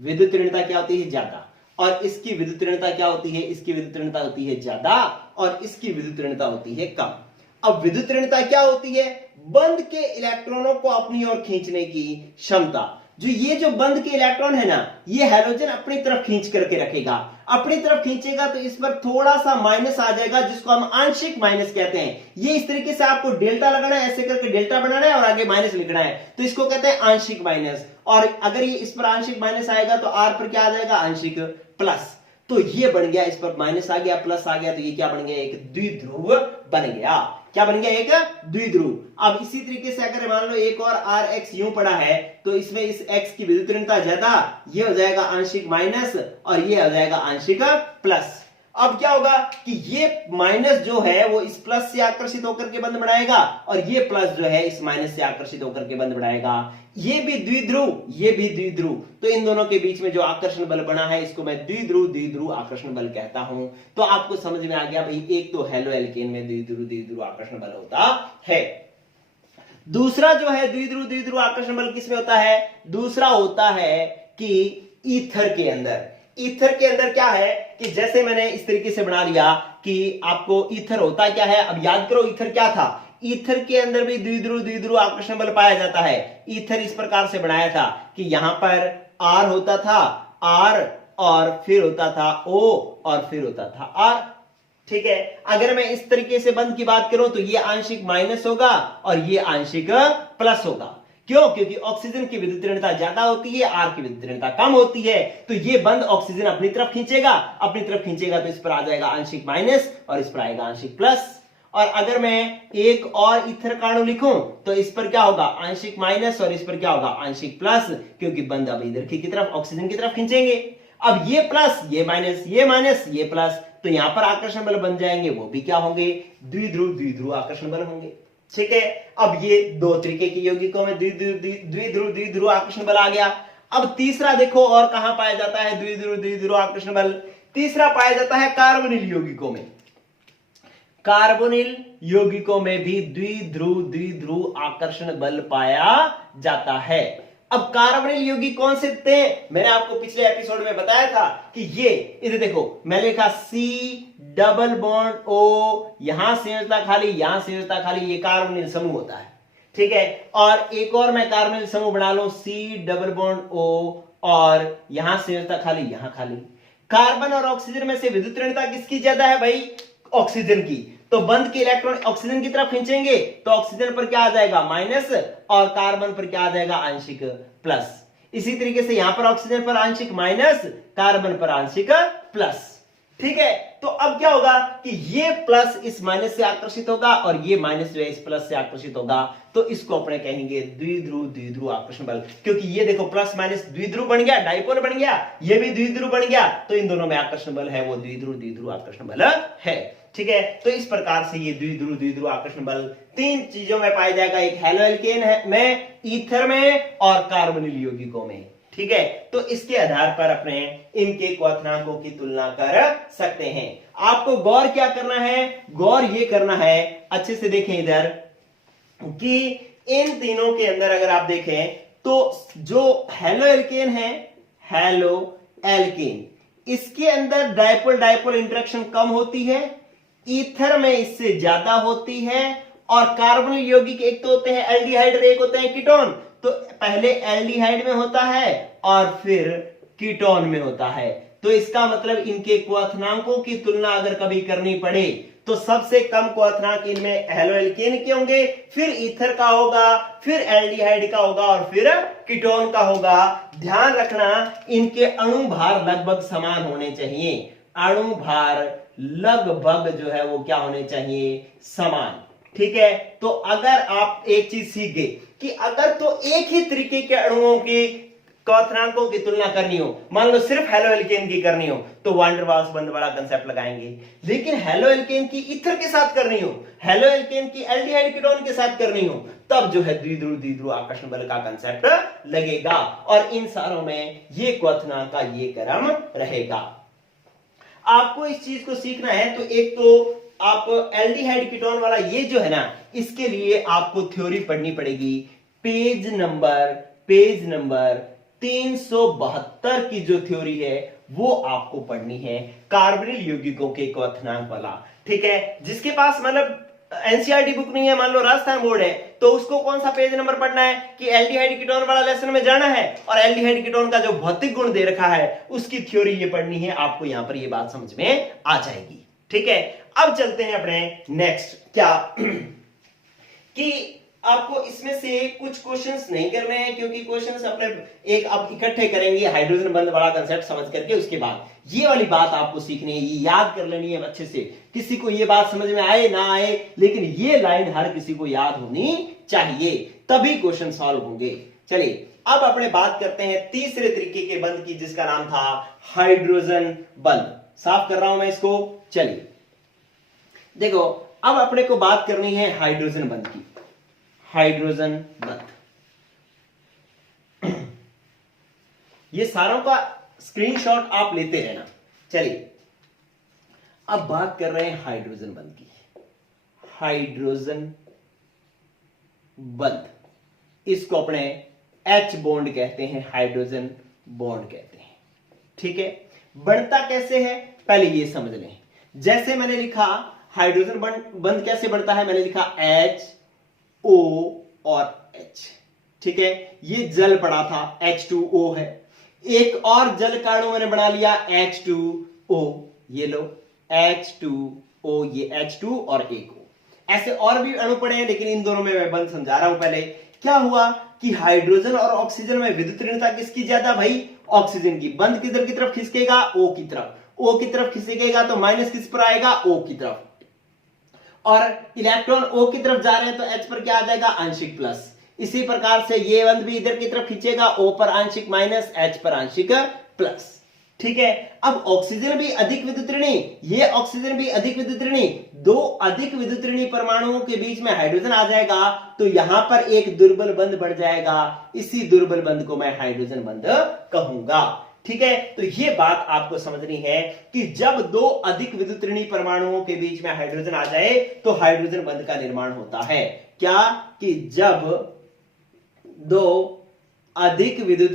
विद्युत ऋणता क्या होती है, ज्यादा। और इसकी विद्युत ऋणता क्या होती है, इसकी विद्युत ऋणता होती है ज्यादा और इसकी विद्युत ऋणता होती है कम। अब विद्युत ऋणता क्या होती है, बंध के इलेक्ट्रॉनों को अपनी ओर खींचने की क्षमता। जो ये जो बंध के इलेक्ट्रॉन है ना, ये हैलोजन अपनी तरफ खींच करके रखेगा, अपनी तरफ खींचेगा तो इस पर थोड़ा सा माइनस आ जाएगा, जिसको हम आंशिक माइनस कहते हैं। ये इस तरीके से आपको डेल्टा लगाना है, ऐसे करके डेल्टा बनाना है और आगे माइनस लिखना है, तो इसको कहते हैं आंशिक माइनस। और अगर ये इस पर आंशिक माइनस आएगा तो आर पर क्या आ जाएगा, आंशिक प्लस। तो ये बन गया, इस पर माइनस आ गया, प्लस आ गया, तो ये क्या बन गया, एक द्विध्रुव बन गया। क्या बन गया, एक द्विध्रुव। अब इसी तरीके से अगर मान लो एक और RX यूं पड़ा है, तो इसमें इस X की विद्युत ऋणता ज्यादा, ये हो जाएगा आंशिक माइनस और ये हो जाएगा आंशिक प्लस। अब क्या होगा कि ये माइनस जो है वो इस प्लस से आकर्षित होकर के बंध बढ़ाएगा और ये प्लस जो है इस माइनस से आकर्षित होकर के बंध बढ़ाएगा। ये भी द्विध्रुव, ये भी द्विध्रुव, तो इन दोनों के बीच में जो आकर्षण बल बना है इसको मैं द्विध्रुव आकर्षण बल कहता हूं। तो आपको समझ में आ गया भाई, एक तो हेलो एल्केन में द्विध्रुव आकर्षण बल होता है। दूसरा जो है द्विध्रुव आकर्षण बल किसमें होता है, दूसरा होता है कि ईथर के अंदर। ईथर के अंदर क्या है कि जैसे मैंने इस तरीके से बना लिया कि आपको ईथर होता क्या है। अब याद करो ईथर क्या था, ईथर के अंदर भी द्विध्रुव द्विध्रुव आकर्षण बल पाया जाता है। ईथर इस प्रकार से बनाया था कि यहां पर R होता था, R और फिर होता था O और फिर होता था R। ठीक है, अगर मैं इस तरीके से बंध की बात करूं तो ये आंशिक माइनस होगा और ये आंशिक प्लस होगा। क्यों? क्योंकि ऑक्सीजन की विद्युत ऋणता ज्यादा होती है, आर की विद्युत ऋणता कम होती है, तो ये बंध ऑक्सीजन अपनी तरफ खींचेगा, अपनी तरफ खींचेगा तो इस पर आ जाएगा आंशिक माइनस और इस पर आएगा आंशिक प्लस। और अगर मैं एक और ईथर का अणु लिखूं तो इस पर क्या होगा? आंशिक माइनस और इस पर क्या होगा? आंशिक प्लस, क्योंकि बंध अब इधर की तरफ ऑक्सीजन की तरफ खींचेंगे। अब ये प्लस, ये माइनस, ये माइनस, ये प्लस, तो यहां पर आकर्षण बल बन जाएंगे, वो भी क्या होंगे? द्विध्रुव द्विध्रुव आकर्षण बल होंगे। ठीक है, अब ये दो तरीके के यौगिकों में द्विध्रुव द्विध्रुव आकर्षण बल आ गया। अब तीसरा देखो और कहां पाया जाता है द्विध्रुव द्विध्रुव आकर्षण बल? तीसरा पाया जाता है कार्बोनिल यौगिकों में। कार्बोनिल यौगिकों में भी द्विध्रुव द्विध्रुव आकर्षण बल पाया जाता है। अब कार्बोनिल यौगिक कौन से थे? मैंने आपको पिछले एपिसोड में बताया था कि ये इधर देखो, मैंने लिखा C डबल बॉन्ड O, यहां संयोजकता खाली, यहां संयोजकता खाली, ये कार्बोनिल समूह होता है। ठीक है, और एक और मैं कार्बोनिल समूह बना लूं C डबल बॉन्ड O और यहां संयोजकता खाली, यहां खाली। कार्बन और ऑक्सीजन में से विद्युत ऋणता किसकी ज्यादा है भाई? ऑक्सीजन की। तो बंध के इलेक्ट्रॉन ऑक्सीजन की तरफ खींचेंगे तो ऑक्सीजन पर क्या आ जाएगा? माइनस, और कार्बन पर क्या आ जाएगा? आंशिक प्लस। इसी तरीके से यहां पर ऑक्सीजन पर आंशिक माइनस, कार्बन पर आंशिक प्लस। ठीक है, तो अब क्या होगा कि ये प्लस इस माइनस से आकर्षित होगा और ये माइनस जो है इस प्लस से आकर्षित होगा, तो इसको अपने कहेंगे द्विध्रुव द्विध्रुव आकर्षण बल। क्योंकि ये देखो प्लस माइनस द्विध्रुव बन गया, डाइपोल बन गया, ये भी द्विध्रुव बन गया, तो इन दोनों में आकर्षण बल है वो द्विध्रुव द्विध्रुव आकर्षण बल है। ठीक है, तो इस प्रकार से ये द्विध्रुव द्विध्रुव आकर्षण बल तीन चीजों में पाया जाएगा, एक हैलो एल्केन में, ईथर में और कार्बोनिल यौगिकों में। ठीक है, तो इसके आधार पर अपने इनके क्वथनांकों की तुलना कर सकते हैं। आपको गौर क्या करना है? गौर ये करना है, अच्छे से देखें इधर, कि इन तीनों के अंदर अगर आप देखें तो जो हैलो एल्केन है, हैलो एल्केन, इसके अंदर डाइपोल डाइपोल इंटरेक्शन कम होती है, ईथर में इससे ज्यादा होती है, और कार्बोनिल यौगिक एक तो होते हैं एल्डिहाइड और एक होते हैं कीटोन, तो पहले एल्डिहाइड में होता है और फिर कीटोन में होता है। तो इसका मतलब इनके क्वथनांकों की तुलना अगर कभी करनी पड़े तो सबसे कम क्वथनांक इनमें हैलो एल्केन के होंगे, फिर ईथर का होगा, फिर एल्डिहाइड का होगा और फिर कीटोन का होगा। ध्यान रखना इनके अणु भार लगभग समान होने चाहिए, अणु भार लगभग जो है वो क्या होने चाहिए? समान। ठीक है, तो अगर आप एक चीज सीख गए कि अगर तो एक ही तरीके के अणुओं की क्वथनांकों की तुलना करनी हो, मान लो सिर्फ हैलो एल्केन की करनी हो तो वान डेर वाल्स बंद वाला कंसेप्ट लगाएंगे, लेकिन हैलो एल्केन की ईथर के साथ करनी हो, हैलो एल्केन की एल्डिहाइड कीटोन के साथ करनी हो, तब जो है द्विध्रुव द्विध्रुव आकर्षण बल का कंसेप्ट लगेगा, और इन सारों में ये क्वथनांक का ये क्रम रहेगा। आपको इस चीज को सीखना है तो एक तो आप एल्डिहाइड कीटोन वाला ये जो है ना, इसके लिए आपको थ्योरी पढ़नी पड़ेगी। पेज नंबर 372 की जो थ्योरी है वो आपको पढ़नी है, कार्बोनिल यौगिकों के क्वथनांक वाला। ठीक है, जिसके पास मतलब एनसीईआरटी बुक नहीं है, मान लो राजस्थान बोर्ड है, तो उसको कौन सा पेज नंबर पढ़ना है कि एल्डिहाइड कीटोन वाला लेसन में जाना है और एल्डिहाइड कीटोन का जो भौतिक गुण दे रखा है उसकी थ्योरी ये पढ़नी है। आपको यहां पर ये बात समझ में आ जाएगी। ठीक है, अब चलते हैं अपने नेक्स्ट, क्या कि आपको इसमें से कुछ क्वेश्चंस नहीं करने हैं, क्योंकि क्वेश्चंस अपने एक आप इकट्ठे करेंगे हाइड्रोजन बंध वाला कंसेप्ट समझ करके, उसके बाद ये वाली बात आपको सीखनी है, ये याद कर लेनी है अच्छे से। किसी को ये बात समझ में आए ना आए, लेकिन ये लाइन हर किसी को याद होनी चाहिए, तभी क्वेश्चन सॉल्व होंगे। चलिए अब अपने बात करते हैं तीसरे तरीके के बंध की, जिसका नाम था हाइड्रोजन बंध। साफ कर रहा हूं मैं इसको। चलिए देखो, अब अपने को बात करनी है हाइड्रोजन बंध की। हाइड्रोजन बंध, ये सारों का स्क्रीनशॉट आप लेते रहना। चलिए अब बात कर रहे हैं हाइड्रोजन बंध की। हाइड्रोजन बंध, इसको अपने H बॉन्ड कहते हैं, हाइड्रोजन बॉन्ड कहते हैं। ठीक है, बनता कैसे है पहले ये समझ लें। जैसे मैंने लिखा हाइड्रोजन बंध कैसे बनता है, मैंने लिखा H O और H। ठीक है, ये जल पड़ा था H2O है, एक और जल का अणु मैंने बना लिया H2O, ये लो H2O, ये H2 और एक O। ऐसे और भी अणु पड़े हैं, लेकिन इन दोनों में मैं बंध समझा रहा हूं। पहले क्या हुआ कि हाइड्रोजन और ऑक्सीजन में विद्युत ऋणता किसकी ज्यादा भाई, ऑक्सीजन की। बंध किधर की तरफ खिसकेगा, O की तरफ। O की तरफ खिसकेगा तो माइनस किस पर आएगा, O की तरफ। और इलेक्ट्रॉन O की तरफ जा रहे हैं तो H पर क्या आ जाएगा, आंशिक प्लस। इसी प्रकार से ये बंध भी इधर की तरफ खींचेगा, O पर आंशिक माइनस, H पर आंशिक प्लस। ठीक है, अब ऑक्सीजन भी अधिक विद्युत ऋणी, ये ऑक्सीजन भी अधिक विद्युत ऋणी, दो अधिक विद्युत ऋणी परमाणुओं के बीच में हाइड्रोजन आ जाएगा तो यहां पर एक दुर्बल बंध बढ़ जाएगा। इसी दुर्बल बंध को मैं हाइड्रोजन बंध कहूंगा। ठीक है, तो ये बात आपको समझनी है कि जब दो अधिक विद्युत ऋणी परमाणुओं के बीच में हाइड्रोजन आ जाए तो हाइड्रोजन बंध का निर्माण होता है। क्या कि जब दो अधिक विद्युत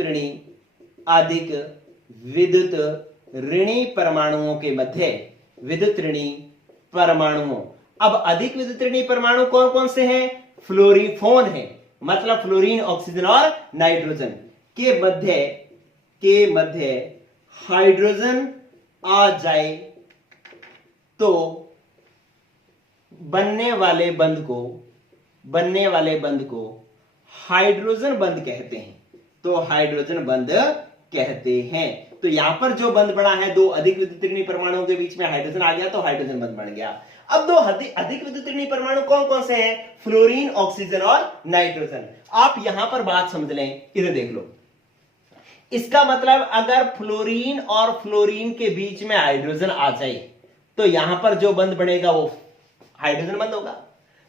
ऋणी परमाणुओं के मध्य विद्युत ऋणी परमाणुओं, अब अधिक विद्युत ऋणी परमाणु कौन कौन से हैं, फ्लोरीफोन है, मतलब फ्लोरीन, ऑक्सीजन और नाइट्रोजन के मध्य हाइड्रोजन आ जाए तो बनने वाले बंध को हाइड्रोजन बंध कहते हैं। तो हाइड्रोजन बंध कहते हैं। तो यहां पर जो बंध बना है, दो अधिक विद्युत ऋणी परमाणुओं के बीच में हाइड्रोजन आ गया तो हाइड्रोजन बंध बन गया। अब दो अधिक विद्युत ऋणी परमाणु कौन कौन से हैं, फ्लोरीन, ऑक्सीजन और नाइट्रोजन। आप यहां पर बात समझ लें, इधर देख लो। इसका मतलब अगर फ्लोरीन और फ्लोरीन के बीच में हाइड्रोजन आ जाए तो यहां पर जो बंध बनेगा वो हाइड्रोजन बंध होगा।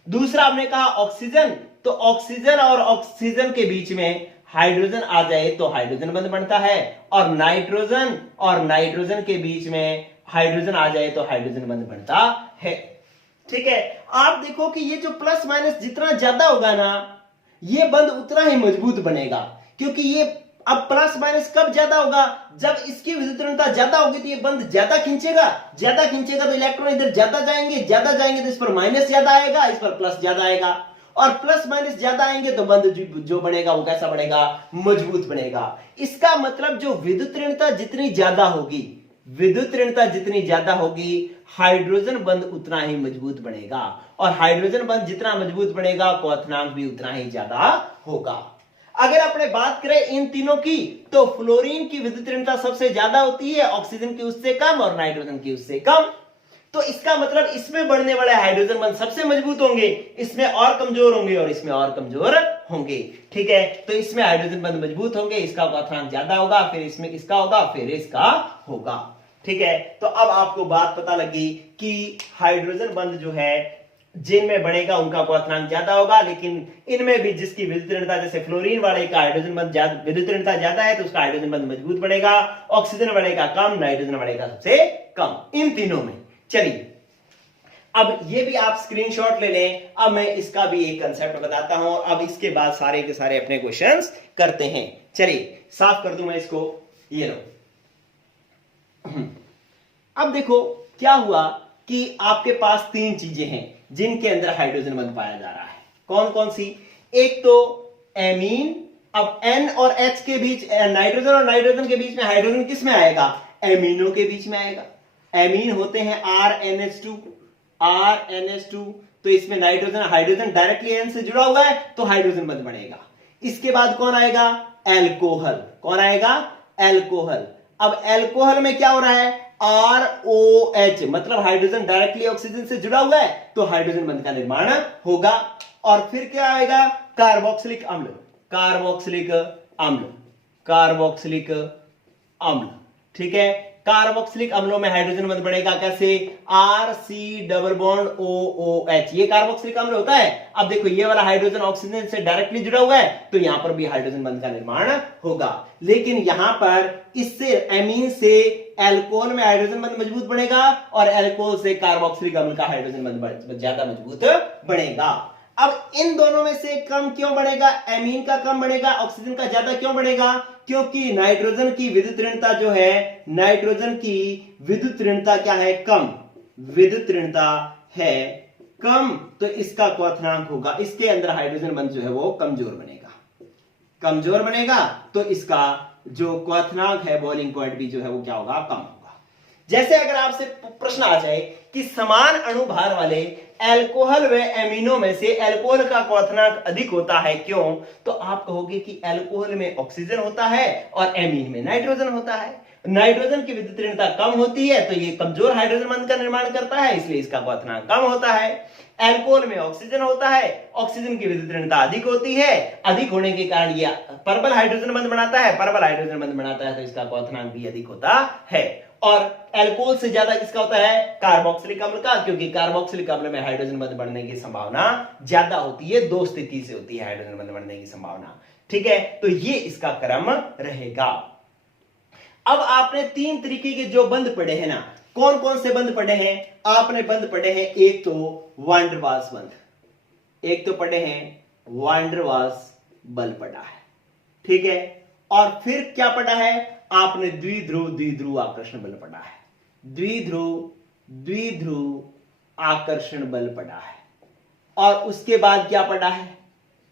दूसरा हमने कहा ऑक्सीजन, तो ऑक्सीजन और ऑक्सीजन के बीच में हाइड्रोजन आ जाए तो हाइड्रोजन बंध बनता है, और नाइट्रोजन के बीच में हाइड्रोजन आ जाए तो हाइड्रोजन बंध बनता है। ठीक है, आप देखो कि ये जो प्लस माइनस जितना ज्यादा होगा ना, ये बंध उतना ही मजबूत बनेगा, क्योंकि ये अब प्लस माइनस कब ज्यादा होगा, जब इसकी विद्युत ऋणता ज्यादा होगी तो ये बंध ज्यादा खींचेगा तो इलेक्ट्रॉन इधर ज्यादा जाएंगे तो इस पर माइनस ज्यादा आएगा, इस पर प्लस ज्यादा आएगा, और प्लस माइनस ज्यादा आएंगे तो बंध जो बनेगा वो कैसा बनेगा, मजबूत बनेगा। इसका मतलब जो विद्युत ऋणता जितनी ज्यादा होगी हाइड्रोजन बंध उतना ही मजबूत बनेगा, और हाइड्रोजन बंध जितना मजबूत बनेगा क्वथनांक भी उतना ही ज्यादा होगा। अगर अपने बात करें इन तीनों की, तो फ्लोरीन की विद्युत ऋणता सबसे ज्यादा होती है, ऑक्सीजन की उससे कम और नाइट्रोजन की उससे कम। तो इसका मतलब इसमें बढ़ने वाले हाइड्रोजन बंध सबसे मजबूत होंगे, इसमें और कमजोर होंगे और इसमें और कमजोर होंगे। ठीक है, तो इसमें हाइड्रोजन बंध मजबूत होंगे, इसका क्वथनांक ज्यादा होगा, फिर इसमें इसका होगा, फिर इसका होगा। ठीक है, तो अब आपको बात पता लगी कि हाइड्रोजन बंध जो है जिनमें बढ़ेगा उनका क्वथनांक ज्यादा होगा, लेकिन इनमें भी जिसकी विद्युत ऋणता, जैसे फ्लोरीन वाले का हाइड्रोजन बंध विद्युत ऋणता ज्यादा है तो उसका हाइड्रोजन बंध मजबूत बढ़ेगा, ऑक्सीजन वाले का कम, नाइट्रोजन वाले का सबसे कम, इन तीनों में। चलिए, अब ये भी आप स्क्रीनशॉट ले लें। अब मैं इसका भी एक कंसेप्ट बताता हूं, अब इसके बाद सारे के सारे अपने क्वेश्चंस करते हैं। चलिए, साफ कर दूं मैं इसको, ये लो। अब देखो क्या हुआ कि आपके पास तीन चीजें हैं जिनके अंदर हाइड्रोजन बंध पाया जा रहा है। कौन कौन सी? एक तो एमीन। अब N और H के बीच, नाइट्रोजन और नाइट्रोजन के बीच में हाइड्रोजन किस में आएगा, एमीनो के बीच में आएगा। एमीन होते हैं RNH2, तो इसमें नाइट्रोजन हाइड्रोजन डायरेक्टली N से जुड़ा हुआ है तो हाइड्रोजन बंध बनेगा। इसके बाद कौन आएगा, एल्कोहल। कौन आएगा, एल्कोहल। अब एल्कोहल में क्या हो रहा है, ROH, मतलब हाइड्रोजन डायरेक्टली ऑक्सीजन से जुड़ा हुआ है तो हाइड्रोजन बंध का निर्माण होगा। और फिर क्या आएगा, कार्बोक्सिलिक अम्ल। ठीक है, कार्बोक्सिलिक अम्लों में हाइड्रोजन बंध बढ़ेगा कैसे, RC≡OOH, ये कार्बोक्सिलिक अम्ल होता है। अब देखो ये वाला हाइड्रोजन ऑक्सीजन से डायरेक्टली जुड़ा हुआ है तो यहां पर भी हाइड्रोजन बंध का निर्माण होगा। लेकिन यहां पर इससे एमीन से एल्कोहल में हाइड्रोजन बंध मजबूत बनेगा और एल्कोहल से कार्बोक्सिलिक अम्ल का हाइड्रोजन बंध ज्यादा मजबूत बनेगा। अब इन दोनों में से कम क्यों बनेगा, एमीन का कम बनेगा, ऑक्सीजन का ज्यादा क्यों बनेगा, क्योंकि नाइट्रोजन की विद्युत ऋणता क्या है, कम। विद्युत ऋणता है कम तो इसका क्वथनांक होगा, इसके अंदर हाइड्रोजन बंध जो है वो कमजोर बनेगा, कमजोर बनेगा तो इसका जो क्वथनांक है बॉइलिंग पॉइंट भी जो है वो क्या होगा, कम होगा। जैसे अगर आपसे प्रश्न आ जाए कि समान अणुभार वाले अल्कोहल व एमीनो में से अल्कोहल का क्वथनांक अधिक होता है क्यों, तो आप कहोगे कि अल्कोहल में ऑक्सीजन होता है और एमीन में नाइट्रोजन होता है, नाइट्रोजन की विद्युत ऋणता कम होती है तो ये कमजोर हाइड्रोजन बंध का निर्माण करता है, इसलिए इसका क्वथनांक कम होता है। अल्कोहल में ऑक्सीजन होता है, ऑक्सीजन की विद्युत ऋणता अधिक होती है, अधिक होने के कारण यह परबल हाइड्रोजन बंध बनाता है, परबल हाइड्रोजन बंध बनाता है तो इसका क्वथनांक भी अधिक होता है। और अल्कोहल से ज्यादा किसका होता है, कार्बोक्सिलिक अम्ल का, क्योंकि कार्बोक्सिलिक अम्ल में हाइड्रोजन बंध बढ़ने की संभावना ज्यादा होती है, 2 स्थिति से होती है हाइड्रोजन बंध बढ़ने की संभावना। ठीक है, तो ये इसका क्रम रहेगा। अब आपने 3 तरीके के जो बंध पढ़े हैं ना, कौन कौन से बंध पढ़े हैं, आपने बंध पढ़े हैं एक तो वान डर वाल्स बंध, एक तो पढ़े हैं वान डर वाल्स बल पढ़ा है, ठीक है, और फिर क्या पढ़ा है आपने, द्विध्रुव आकर्षण बल पढ़ा है, द्विध्रुव आकर्षण बल पढ़ा है, और उसके बाद क्या पढ़ा है,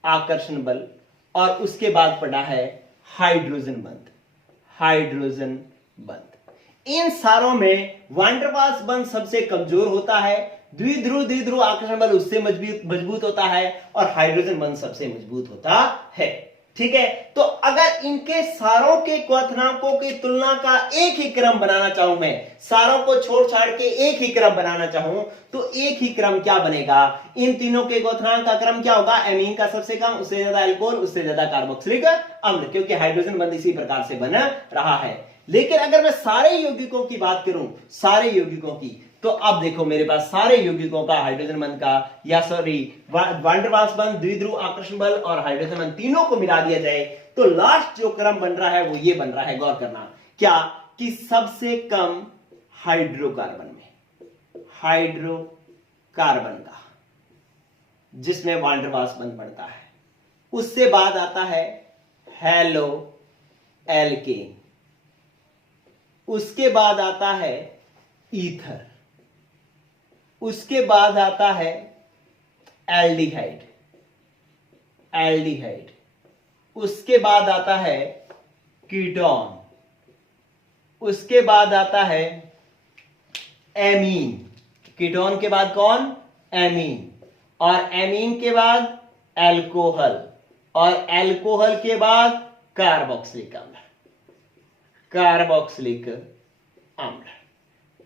आकर्षण बल, और उसके बाद पढ़ा है हाइड्रोजन बंध, हाइड्रोजन बंध। इन सारों में वान डर वाल्स बंध सबसे कमजोर होता है, द्विध्रुव आकर्षण बल उससे मजबूत होता है, और हाइड्रोजन बंध सबसे मजबूत होता है। ठीक है, तो अगर इनके सारों के क्वथनांकों की तुलना का एक ही क्रम बनाना चाहूं, मैं सारों को छोड़ छाड़ के एक ही क्रम बनाना चाहूं, तो एक ही क्रम क्या बनेगा, इन तीनों के क्वथनांक का क्रम क्या होगा, एमीन का सबसे कम, उससे ज्यादा अल्कोहल, उससे ज्यादा कार्बोक्सिलिक अम्ल, क्योंकि हाइड्रोजन बंध इसी प्रकार से बन रहा है। लेकिन अगर मैं सारे यौगिकों की बात करूं, सारे यौगिकों की, तो अब देखो मेरे पास सारे यौगिकों का हाइड्रोजन बंध का, या सॉरी वान डर वाल्स बंध, द्विध्रुव आकर्षण बल और हाइड्रोजन बंध तीनों को मिला दिया जाए तो लास्ट जो क्रम बन रहा है वो ये बन रहा है, गौर करना, क्या कि सबसे कम हाइड्रोकार्बन में, हाइड्रोकार्बन का जिसमें वान डर वाल्स बंध पड़ता है, उससे बाद आता है हेलो एल्केन, उसके बाद आता है ईथर, उसके बाद आता है एल्डिहाइड, एल्डिहाइड, उसके बाद आता है कीटोन, उसके बाद आता है एमीन, कीटोन के बाद कौन, एमीन, और एमीन के बाद एल्कोहल, और एल्कोहल के बाद कार्बोक्सिलिक अम्ल, कार्बोक्सिलिक अम्ल।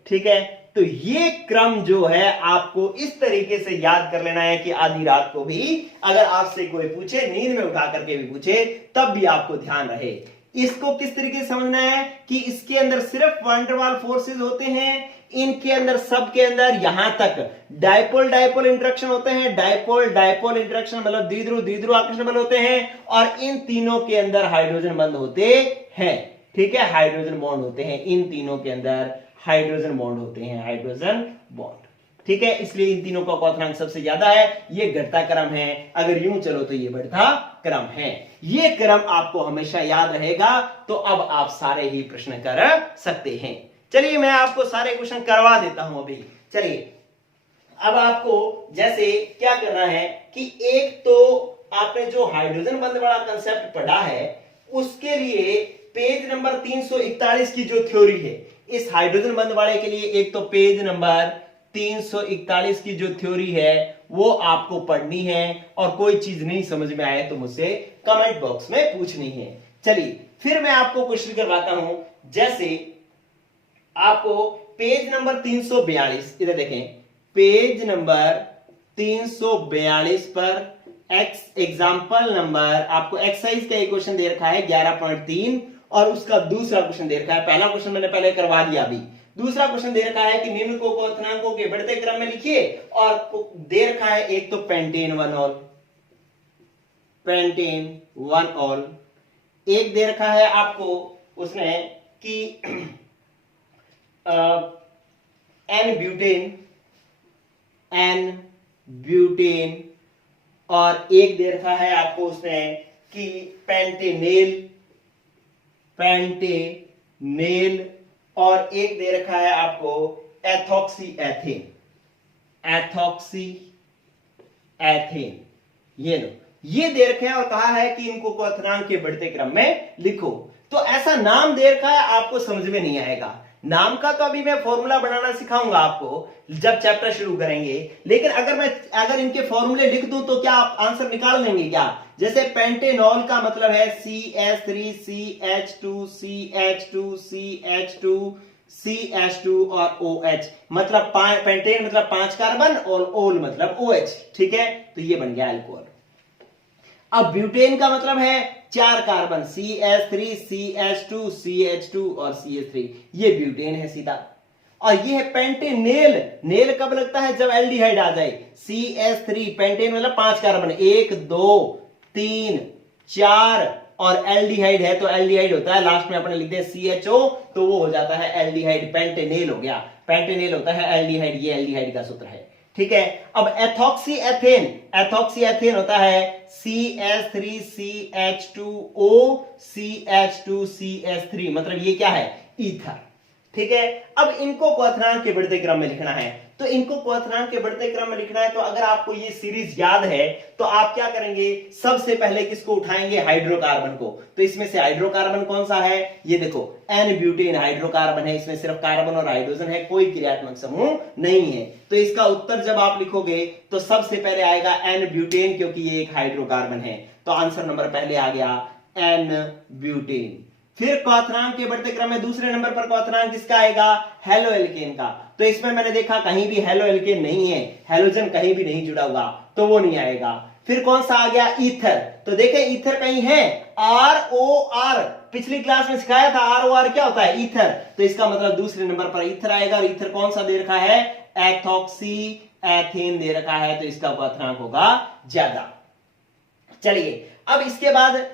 ठीक है, तो ये क्रम जो है आपको इस तरीके से याद कर लेना है कि आधी रात को भी अगर आपसे कोई पूछे, नींद में उठा करके भी पूछे, तब भी आपको ध्यान रहे। इसको किस तरीके से समझना है कि इसके अंदर सिर्फ वान डर वाल्स फोर्सेस होते हैं, इनके अंदर सब के अंदर यहां तक डायपोल डायपोल इंटरेक्शन होते हैं, डायपोल डायपोल इंटरेक्शन मतलब द्विध्रुव आकर्षण बल होते हैं, और इन तीनों के अंदर हाइड्रोजन बंध होते हैं। ठीक है, हाइड्रोजन बॉन्ड होते हैं, इन तीनों के अंदर हाइड्रोजन बॉन्ड होते हैं, हाइड्रोजन बॉन्ड। ठीक है, इसलिए इन तीनों का क्वथनांक सबसे ज्यादा है, ये घटता क्रम है, अगर यूं चलो तो ये बढ़ता क्रम है। ये क्रम आपको हमेशा याद रहेगा, तो अब आप सारे ही प्रश्न कर सकते हैं। चलिए मैं आपको सारे क्वेश्चन करवा देता हूं अभी। चलिए अब आपको जैसे क्या करना है कि एक तो आपने जो हाइड्रोजन बंध वाला कंसेप्ट पढ़ा है, उसके लिए पेज नंबर 341 की जो थ्योरी है, इस हाइड्रोजन बंध वाले के लिए एक तो पेज नंबर 341 की जो थ्योरी है वो आपको पढ़नी है, और कोई चीज नहीं समझ में आए तो मुझसे कमेंट बॉक्स में पूछनी है। चलिए फिर मैं आपको क्वेश्चन करवाता हूं। जैसे आपको पेज नंबर 342, इधर देखें, पेज नंबर 342 पर एग्जाम्पल नंबर, आपको एक्सरसाइज का एक क्वेश्चन दे रखा है 11.3, और उसका दूसरा क्वेश्चन दे रखा है, पहला क्वेश्चन मैंने पहले करवा दिया अभी, दूसरा क्वेश्चन दे रखा है कि निम्न को क्वथनांकों के बढ़ते क्रम में लिखिए, और दे रखा है एक तो पेंटेन 1 ऑल, पेंटेन 1 ऑल, एक दे रखा है आपको उसने कि एन ब्यूटेन, और एक दे रखा है आपको उसने कि पेंटेनेल, और एक दे रखा है आपको एथॉक्सी एथेन। एथॉक्सी एथेन, ये लो, ये दे रखे हैं और कहा है कि इनको क्वथनांक के बढ़ते क्रम में लिखो। तो ऐसा नाम दे रखा है, आपको समझ में नहीं आएगा। नाम का तो अभी मैं फॉर्मूला बनाना सिखाऊंगा आपको जब चैप्टर शुरू करेंगे, लेकिन अगर इनके फॉर्मूले लिख दूं तो क्या आप आंसर निकाल लेंगे क्या? जैसे पेंटेनॉल का मतलब है CH3CH2 CH2 CH2 CH2 और OH, मतलब पेंटेन मतलब 5 कार्बन और ओल मतलब OH, ठीक है, तो ये बन गया अल्कोहल। अब ब्यूटेन का मतलब है 4 कार्बन CH3 CH2 CH2 और CH3, ये ब्यूटेन है सीधा। और ये है पेंटेनेल, नेल कब लगता है? जब एल्डिहाइड आ जाए। CH3 पेंटेन मतलब 5 कार्बन, 1 2 3 4, और एल्डिहाइड है तो एल्डिहाइड होता है, लास्ट में अपने लिखते हैं CHO, तो वो हो जाता है एल्डिहाइड, पेंटेनेल हो गया। पेंटेनेल होता है एल्डिहाइड, ये एल्डिहाइड का सूत्र है, ठीक है। अब एथॉक्सी एथेन, एथॉक्सी एथेन होता है CH3CH2O CH2CH3, मतलब ये क्या है? ईथर, ठीक है। अब इनको क्वथनांक के बढ़ते क्रम में लिखना है, तो इनको क्वथनांक के बढ़ते क्रम में लिखना है, तो अगर आपको ये सीरीज याद है तो आप क्या करेंगे? सबसे पहले किसको उठाएंगे? हाइड्रोकार्बन को। तो इसमें से हाइड्रोकार्बन कौन सा है? ये देखो, एन ब्यूटेन हाइड्रोकार्बन है, इसमें सिर्फ कार्बन और हाइड्रोजन है, कोई क्रियात्मक समूह नहीं है। तो इसका उत्तर जब आप लिखोगे तो सबसे पहले आएगा एन ब्यूटेन, क्योंकि ये एक हाइड्रोकार्बन है। तो आंसर नंबर पहले आ गया एन ब्यूटेन। फिर क्वथनांक के बढ़ते क्रम में दूसरे नंबर पर क्वथनांक किसका आएगा? हेलो एल्केन का। तो इसमें मैंने देखा कहीं भी हेलो एल्केन नहीं है, हेलोजन कहीं भी नहीं जुड़ा हुआ, तो वो नहीं आएगा। फिर कौन सा आ गया? ईथर। तो देखें ईथर कहीं है, ROR, पिछली क्लास में सिखाया था ROR क्या होता है? ईथर। तो इसका मतलब दूसरे नंबर पर ईथर आएगा, और ईथर कौन सा दे रखा है? एथॉक्सी एथेन दे रखा है, तो इसका क्वथनांक होगा ज्यादा। चलिए, अब इसके बाद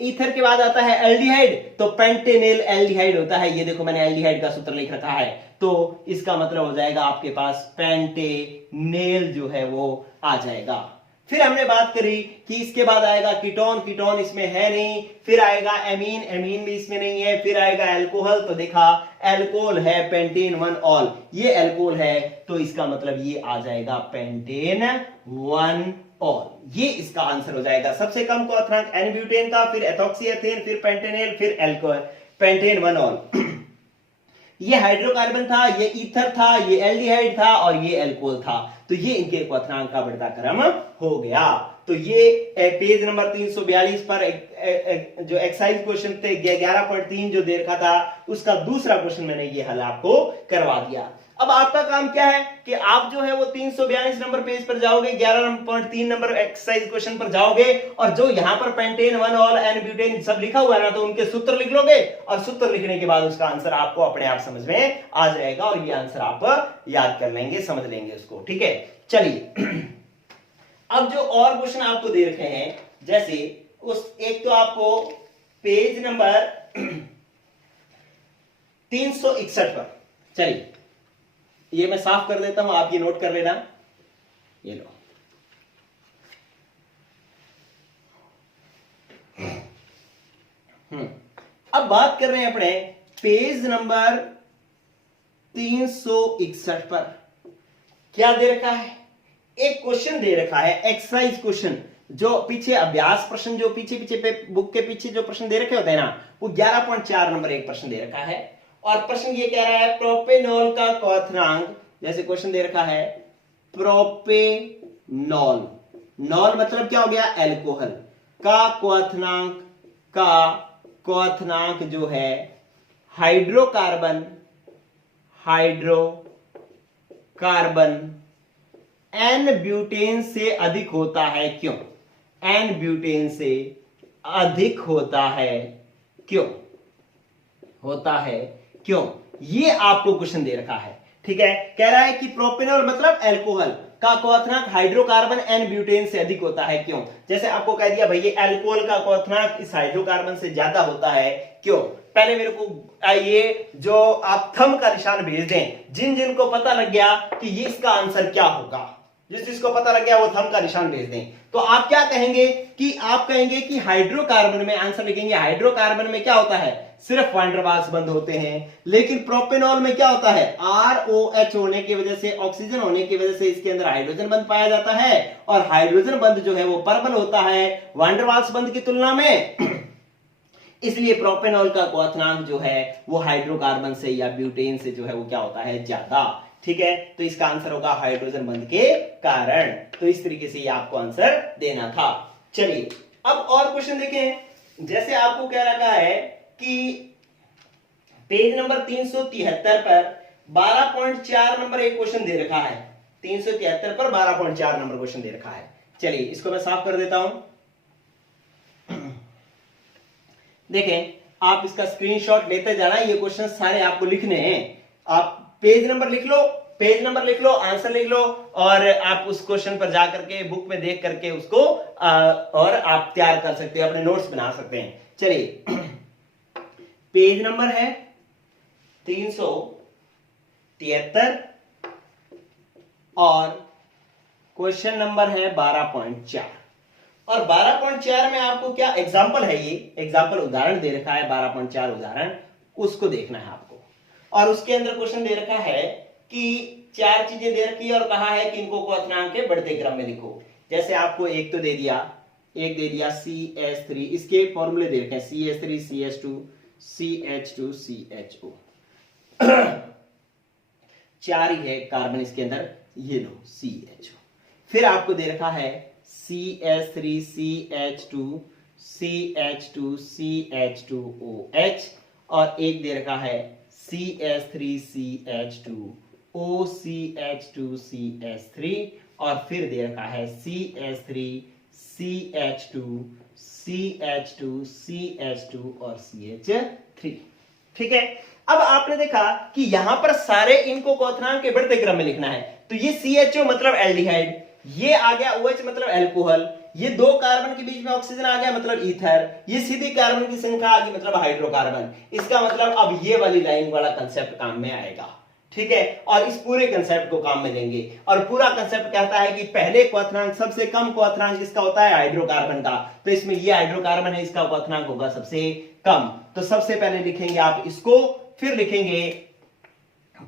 ईथर के बाद आता है एल्डिहाइड, तो पेंटेनेल एल्डिहाइड होता है, ये देखो मैंने एल्डिहाइड का सूत्र लिख रखा है, तो इसका मतलब हो जाएगा आपके पास पेंटेनेल जो है वो आ जाएगा। फिर हमने बात करी कि इसके बाद आएगा कीटोन, कीटोन इसमें है नहीं। फिर आएगा एमीन, एमीन भी इसमें नहीं है। फिर आएगा एल्कोहल, तो देखा एल्कोहल है पेंटेन 1 ऑल, ये एल्कोहल है, तो इसका मतलब ये आ जाएगा पेंटेन 1 ऑल, ये इसका आंसर हो जाएगा। सबसे कम क्वथनांक एन ब्यूटेन का, फिर एथॉक्सी एथेन, फिर पेंटेनेल, फिर एल्कोहल, पेंटेन 1 ऑल। ये हाइड्रोकार्बन था, ये ईथर था, ये एल्डिहाइड था, और ये एल्कोहल था, तो ये इनके क्वथनांक का बढ़ता क्रम हो गया। तो ये पेज नंबर 342 पर जो एक्सरसाइज क्वेश्चन थे 11.3 जो दे रखा था, उसका दूसरा क्वेश्चन मैंने ये हल आपको करवा दिया। अब आपका काम क्या है कि आप जो है वो 342 नंबर पेज पर जाओगे, 11.3 नंबर एक्सरसाइज क्वेश्चन पर जाओगे, और जो यहां पर पेंटेन 1 ऑल एन ब्यूटेन सब लिखा हुआ है ना, तो उनके सूत्र लिख लोगे, और सूत्र लिखने के बाद उसका आंसर आपको अपने आप समझ में आ जाएगा, और ये आंसर आप याद कर लेंगे, समझ लेंगे उसको, ठीक है। चलिए, अब जो और क्वेश्चन आपको दे रखे हैं, जैसे उस एक तो आपको पेज नंबर 361 पर, चलिए ये मैं साफ कर देता हूं, आप ये नोट कर लेना, ये लो। अब बात कर रहे हैं अपने पेज नंबर 361 पर। क्या दे रखा है? एक क्वेश्चन दे रखा है, एक्सरसाइज क्वेश्चन, जो पीछे अभ्यास प्रश्न, जो पीछे पीछे बुक के पीछे जो प्रश्न दे रखे होते हैं ना, वो 11.4 नंबर एक प्रश्न दे रखा है। और प्रश्न ये कह रहा है प्रोपेनॉल का क्वथनांक, जैसे क्वेश्चन दे रखा है प्रोपेनॉल, नॉल मतलब क्या हो गया? एल्कोहल का क्वथनांक जो है हाइड्रोकार्बन एन ब्यूटेन से अधिक होता है, क्यों? एन ब्यूटेन से अधिक होता है, क्यों होता है, क्यों? ये आपको क्वेश्चन दे रखा है, ठीक है। कह रहा है कि प्रोपेनॉल मतलब एल्कोहल का क्वथनांक हाइड्रोकार्बन एन ब्यूटेन से अधिक होता है, क्यों? जैसे आपको कह दिया भाई ये एल्कोहल का क्वथनांक इस हाइड्रोकार्बन से ज्यादा होता है, क्यों? पहले मेरे को ये जो आप थंब का निशान भेज दें, जिन जिन को पता लग गया कि ये इसका आंसर क्या होगा, जिसको पता लग गया वो थंब का निशान भेज दें। तो आप क्या कहेंगे कि हाइड्रोकार्बन में, आंसर लिखेंगे हाइड्रोकार्बन में क्या होता है, सिर्फ वैन डर वाल्स बंद होते हैं। लेकिन प्रोपेनॉल में क्या होता है, ROH होने की वजह से, ऑक्सीजन होने की वजह से इसके अंदर हाइड्रोजन बंद पाया जाता है, और हाइड्रोजन बंद जो है वो प्रबल होता है वैन डर वाल्स बंद की तुलना में। इसलिए प्रोपेनॉल का क्वथनांक जो है वो हाइड्रोकार्बन से या ब्यूटेन से जो है वो क्या होता है, ज्यादा। ठीक है, तो इसका आंसर होगा हाइड्रोजन बंध के कारण। तो इस तरीके से ये आपको आंसर देना था। चलिए अब और क्वेश्चन देखें। जैसे आपको क्या रखा है कि पेज नंबर 373 पर 12.4 नंबर एक क्वेश्चन दे रखा है। 373 पर 12.4 नंबर क्वेश्चन दे रखा है। चलिए इसको मैं साफ कर देता हूं। देखें, आप इसका स्क्रीनशॉट लेते जाना, ये क्वेश्चन सारे आपको लिखने हैं। आप पेज नंबर लिख लो, आंसर लिख लो, और आप उस क्वेश्चन पर जाकर के बुक में देख करके उसको और आप तैयार कर सकते हैं, अपने नोट्स बना सकते हैं। चलिए पेज नंबर है 373 और क्वेश्चन नंबर है 12.4। और 12.4 में आपको क्या एग्जाम्पल है, ये एग्जाम्पल उदाहरण दे रखा है, 12.4 उदाहरण, उसको देखना है आपको। और उसके अंदर क्वेश्चन दे रखा है कि 4 चीजें दे रखी है और कहा है कि इनको क्वथनांक के बढ़ते क्रम में लिखो। जैसे आपको एक दे दिया CH3, इसके फॉर्मूले दे रखे हैं CH3 CH2 CH2 CHO। 4 ही है कार्बन इसके अंदर, ये लो CHO। फिर आपको दे रखा है CH3 CH2 CH2 CH2OH, और एक दे रखा है CH3 CH2 OCH2 CH3, और फिर दे रखा है CH3 CH2 CH2 CH2 और CH3। ठीक है, अब आपने देखा कि यहां पर सारे इनको क्वथनांक के बढ़ते क्रम में लिखना है। तो ये CHO मतलब एल्डिहाइड, ये आ गया OH मतलब अल्कोहल, ये 2 कार्बन के बीच में ऑक्सीजन आ गया मतलब ईथर, ये सीधी कार्बन की संख्या आ गई मतलब हाइड्रोकार्बन। इसका मतलब अब ये वाली लाइन वाला कंसेप्ट काम में आएगा। ठीक है, और इस पूरे कंसेप्ट को काम में लेंगे। और पूरा कंसेप्ट कहता है कि पहले क्वथनांक, सबसे कम क्वथनांक इसका होता है हाइड्रोकार्बन का, तो इसमें ये हाइड्रोकार्बन है, इसका क्वथनांक होगा सबसे कम। तो सबसे पहले लिखेंगे आप इसको, फिर लिखेंगे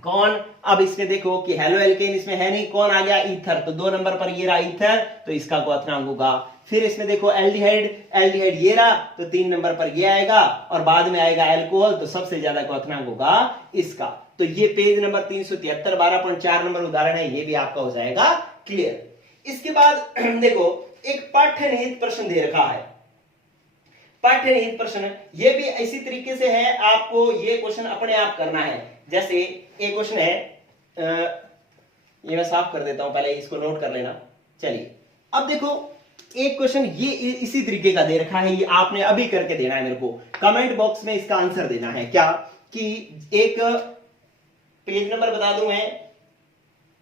कौन, अब इसमें देखो कि हेलो एल्केन इसमें है नहीं, कौन आ गया, ईथर, तो 2 नंबर पर ये रहा ईथर, तो इसका क्वथनांक होगा। फिर इसमें देखो एल्डिहाइड ये रहा, तो 3 नंबर पर ये आएगा, और बाद में आएगा अल्कोहल, तो सबसे ज्यादा क्वथनांक होगा इसका। तो ये पेज नंबर 373 12.4 नंबर उदाहरण है, ये भी आपका हो जाएगा क्लियर। इसके बाद देखो एक पाठ्यनिहित प्रश्न दे रखा है। पाठ्यनिहित प्रश्न ये भी इसी तरीके से है, आपको ये क्वेश्चन अपने आप करना है। जैसे एक क्वेश्चन है, ये मैं साफ कर देता हूं, पहले इसको नोट कर लेना। चलिए अब देखो एक क्वेश्चन ये इसी तरीके का दे रखा है, ये आपने अभी करके देना है मेरे को, कमेंट बॉक्स में इसका आंसर देना है। क्या कि एक पेज नंबर बता दूं मैं,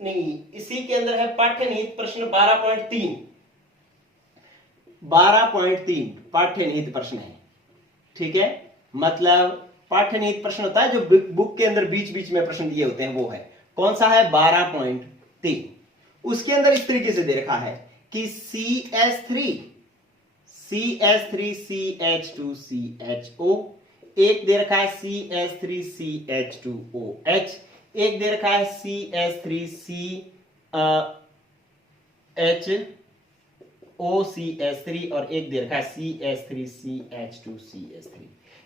नहीं इसी के अंदर है पाठ्यनिहित प्रश्न 12.3 पाठ्यनिहित प्रश्न है। ठीक है, मतलब पाठ्यनिहित प्रश्न होता है जो बुक के अंदर बीच बीच में प्रश्न दिए होते हैं, वो है कौन सा है 12.3। उसके अंदर इस तरीके से दे रखा है कि CH3 CH2 CHO, एक दे रखा है CH3 CH2OH, एक दे रखा है CH3 CHOCH3, और एक दे रखा है CH3 CH2 CH3।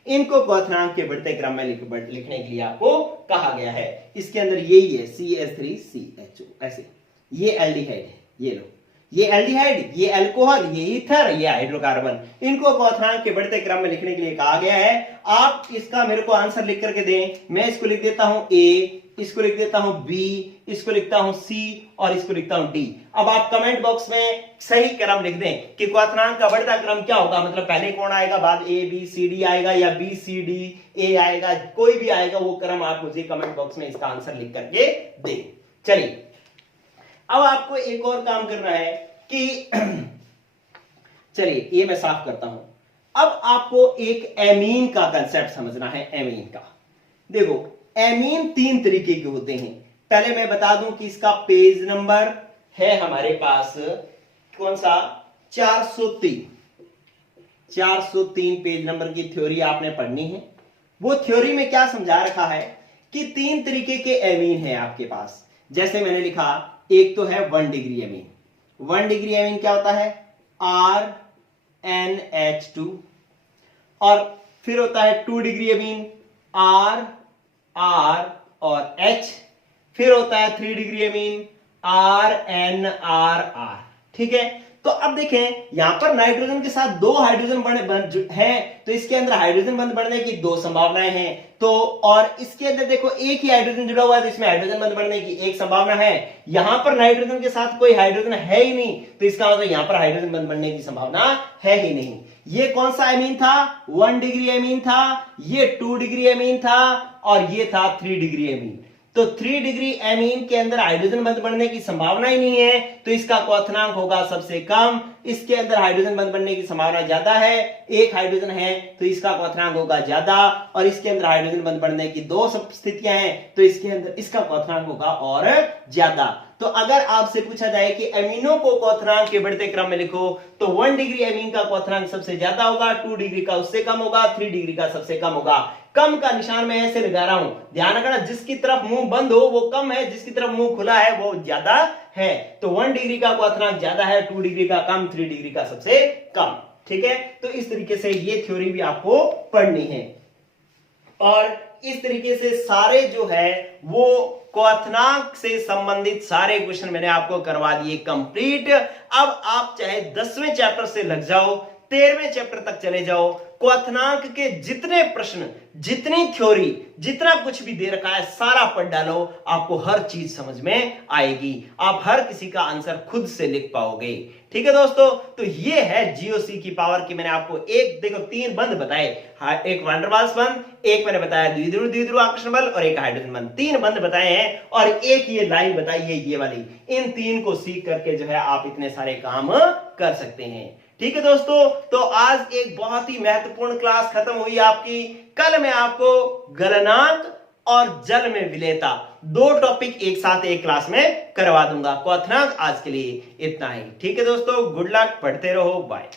इनको क्वथनांक के बढ़ते क्रम में लिखने के लिए आपको कहा गया है। इसके अंदर यही है CH3 CHO, ऐसे ये एल्डिहाइड है, ये लो, ये एल्डिहाइड, ये अल्कोहल, ये ईथर, ये हाइड्रोकार्बन। इनको क्वथनांक के बढ़ते क्रम में लिखने के लिए कहा गया है। आप इसका मेरे को आंसर लिख करके दें। मैं इसको लिख देता हूं A, इसको लिख देता हूं B, इसको लिखता हूं C, और इसको लिखता हूं D। अब आप कमेंट बॉक्स में सही क्रम लिख दें कि क्वथनांक का बढ़ता क्रम क्या होगा, मतलब पहले कौन आएगा, बाद A B C D आएगा, या B C D A आएगा, कोई भी आएगा वो क्रम आप मुझे कमेंट बॉक्स में इसका आंसर लिख करके दें। चलिए अब आपको एक और काम करना है कि चलिए ये मैं साफ करता हूं। अब आपको एक एमीन का कंसेप्ट समझना है। एमीन का देखो, एमीन 3 तरीके के होते हैं। पहले मैं बता दूं कि इसका पेज नंबर है हमारे पास कौन सा 403 पेज नंबर की थ्योरी आपने पढ़नी है। वो थ्योरी में क्या समझा रखा है कि 3 तरीके के एमीन है आपके पास। जैसे मैंने लिखा, एक तो है 1 डिग्री एमीन। 1 डिग्री एमीन क्या होता है, RNH2। और फिर होता है 2 डिग्री एमीन, R और H। फिर होता है 3 डिग्री एमीन, RNRR। ठीक है, तो अब देखें यहां पर नाइट्रोजन के साथ 2 हाइड्रोजन बंध हैं, तो इसके अंदर हाइड्रोजन बंध बढ़ने की 2 संभावनाएं हैं। तो और इसके अंदर देखो एक ही हाइड्रोजन जुड़ा हुआ है, तो इसमें हाइड्रोजन बंध बढ़ने की 1 संभावना है। यहां पर नाइट्रोजन के साथ कोई हाइड्रोजन है ही नहीं, तो इसका मतलब यहां पर हाइड्रोजन बंध बढ़ने की संभावना है ही नहीं। ये कौन सा एमीन था, 1 डिग्री एमीन था, ये 2 डिग्री एमीन था, और ये था 3 डिग्री एमीन। तो 3 डिग्री एमीन के अंदर हाइड्रोजन बंध बढ़ने की संभावना ही नहीं है, तो इसका क्वथनांक होगा सबसे कम। इसके अंदर हाइड्रोजन बंध बढ़ने की संभावना ज्यादा है, 1 हाइड्रोजन है, तो इसका क्वथनांक होगा ज्यादा। और इसके अंदर हाइड्रोजन बंध बढ़ने की 2 स्थितियां हैं, तो इसके अंदर इसका क्वथनांक होगा और ज्यादा। तो अगर आपसे पूछा जाए कि एमीनों को क्वथनांक के बढ़ते क्रम में लिखो, तो 1 डिग्री एमीन का क्वथनांक सबसे ज्यादा होगा, 2 डिग्री का उससे कम होगा, 3 डिग्री का सबसे कम होगा। कम का निशान मैं ऐसे लगा रहा हूं, ध्यान रखना, जिसकी तरफ मुंह बंद हो वो कम है, जिसकी तरफ मुंह खुला है वो ज्यादा है। तो 1 डिग्री का क्वथनांक ज्यादा है, 2 डिग्री का कम, 3 डिग्री का सबसे कम। ठीक है, तो इस तरीके से ये थ्योरी भी आपको पढ़नी है। और इस तरीके से सारे जो है वो क्वथनांक से संबंधित सारे क्वेश्चन मैंने आपको करवा दिए कंप्लीट। अब आप चाहे 10वें चैप्टर से लग जाओ, 13वें चैप्टर तक चले जाओ, क्वथनांक के जितने प्रश्न, जितनी थ्योरी, जितना कुछ भी दे रखा है सारा पढ़ डालो, आपको हर चीज समझ में आएगी, आप हर किसी का आंसर खुद से लिख पाओगे। ठीक है दोस्तों, तो ये है जीओसी की पावर की मैंने आपको एक देखो 3 बंध बताए, एक वैंडरवाल्स बंध, एक मैंने बताया द्विध्रुव आकर्षण बल, और एक हाइड्रोजन बंध। 3 बंध बताए हैं और एक ये लाइन बताई है ये वाली। इन 3 को सीख करके जो है आप इतने सारे काम कर सकते हैं। ठीक है दोस्तों, तो आज एक बहुत ही महत्वपूर्ण क्लास खत्म हुई आपकी। कल मैं आपको गलनांक और जल में विलेयता 2 टॉपिक एक साथ एक क्लास में करवा दूंगा। क्वथनांक आज के लिए इतना ही। ठीक है दोस्तों, गुड लक, पढ़ते रहो, बाय।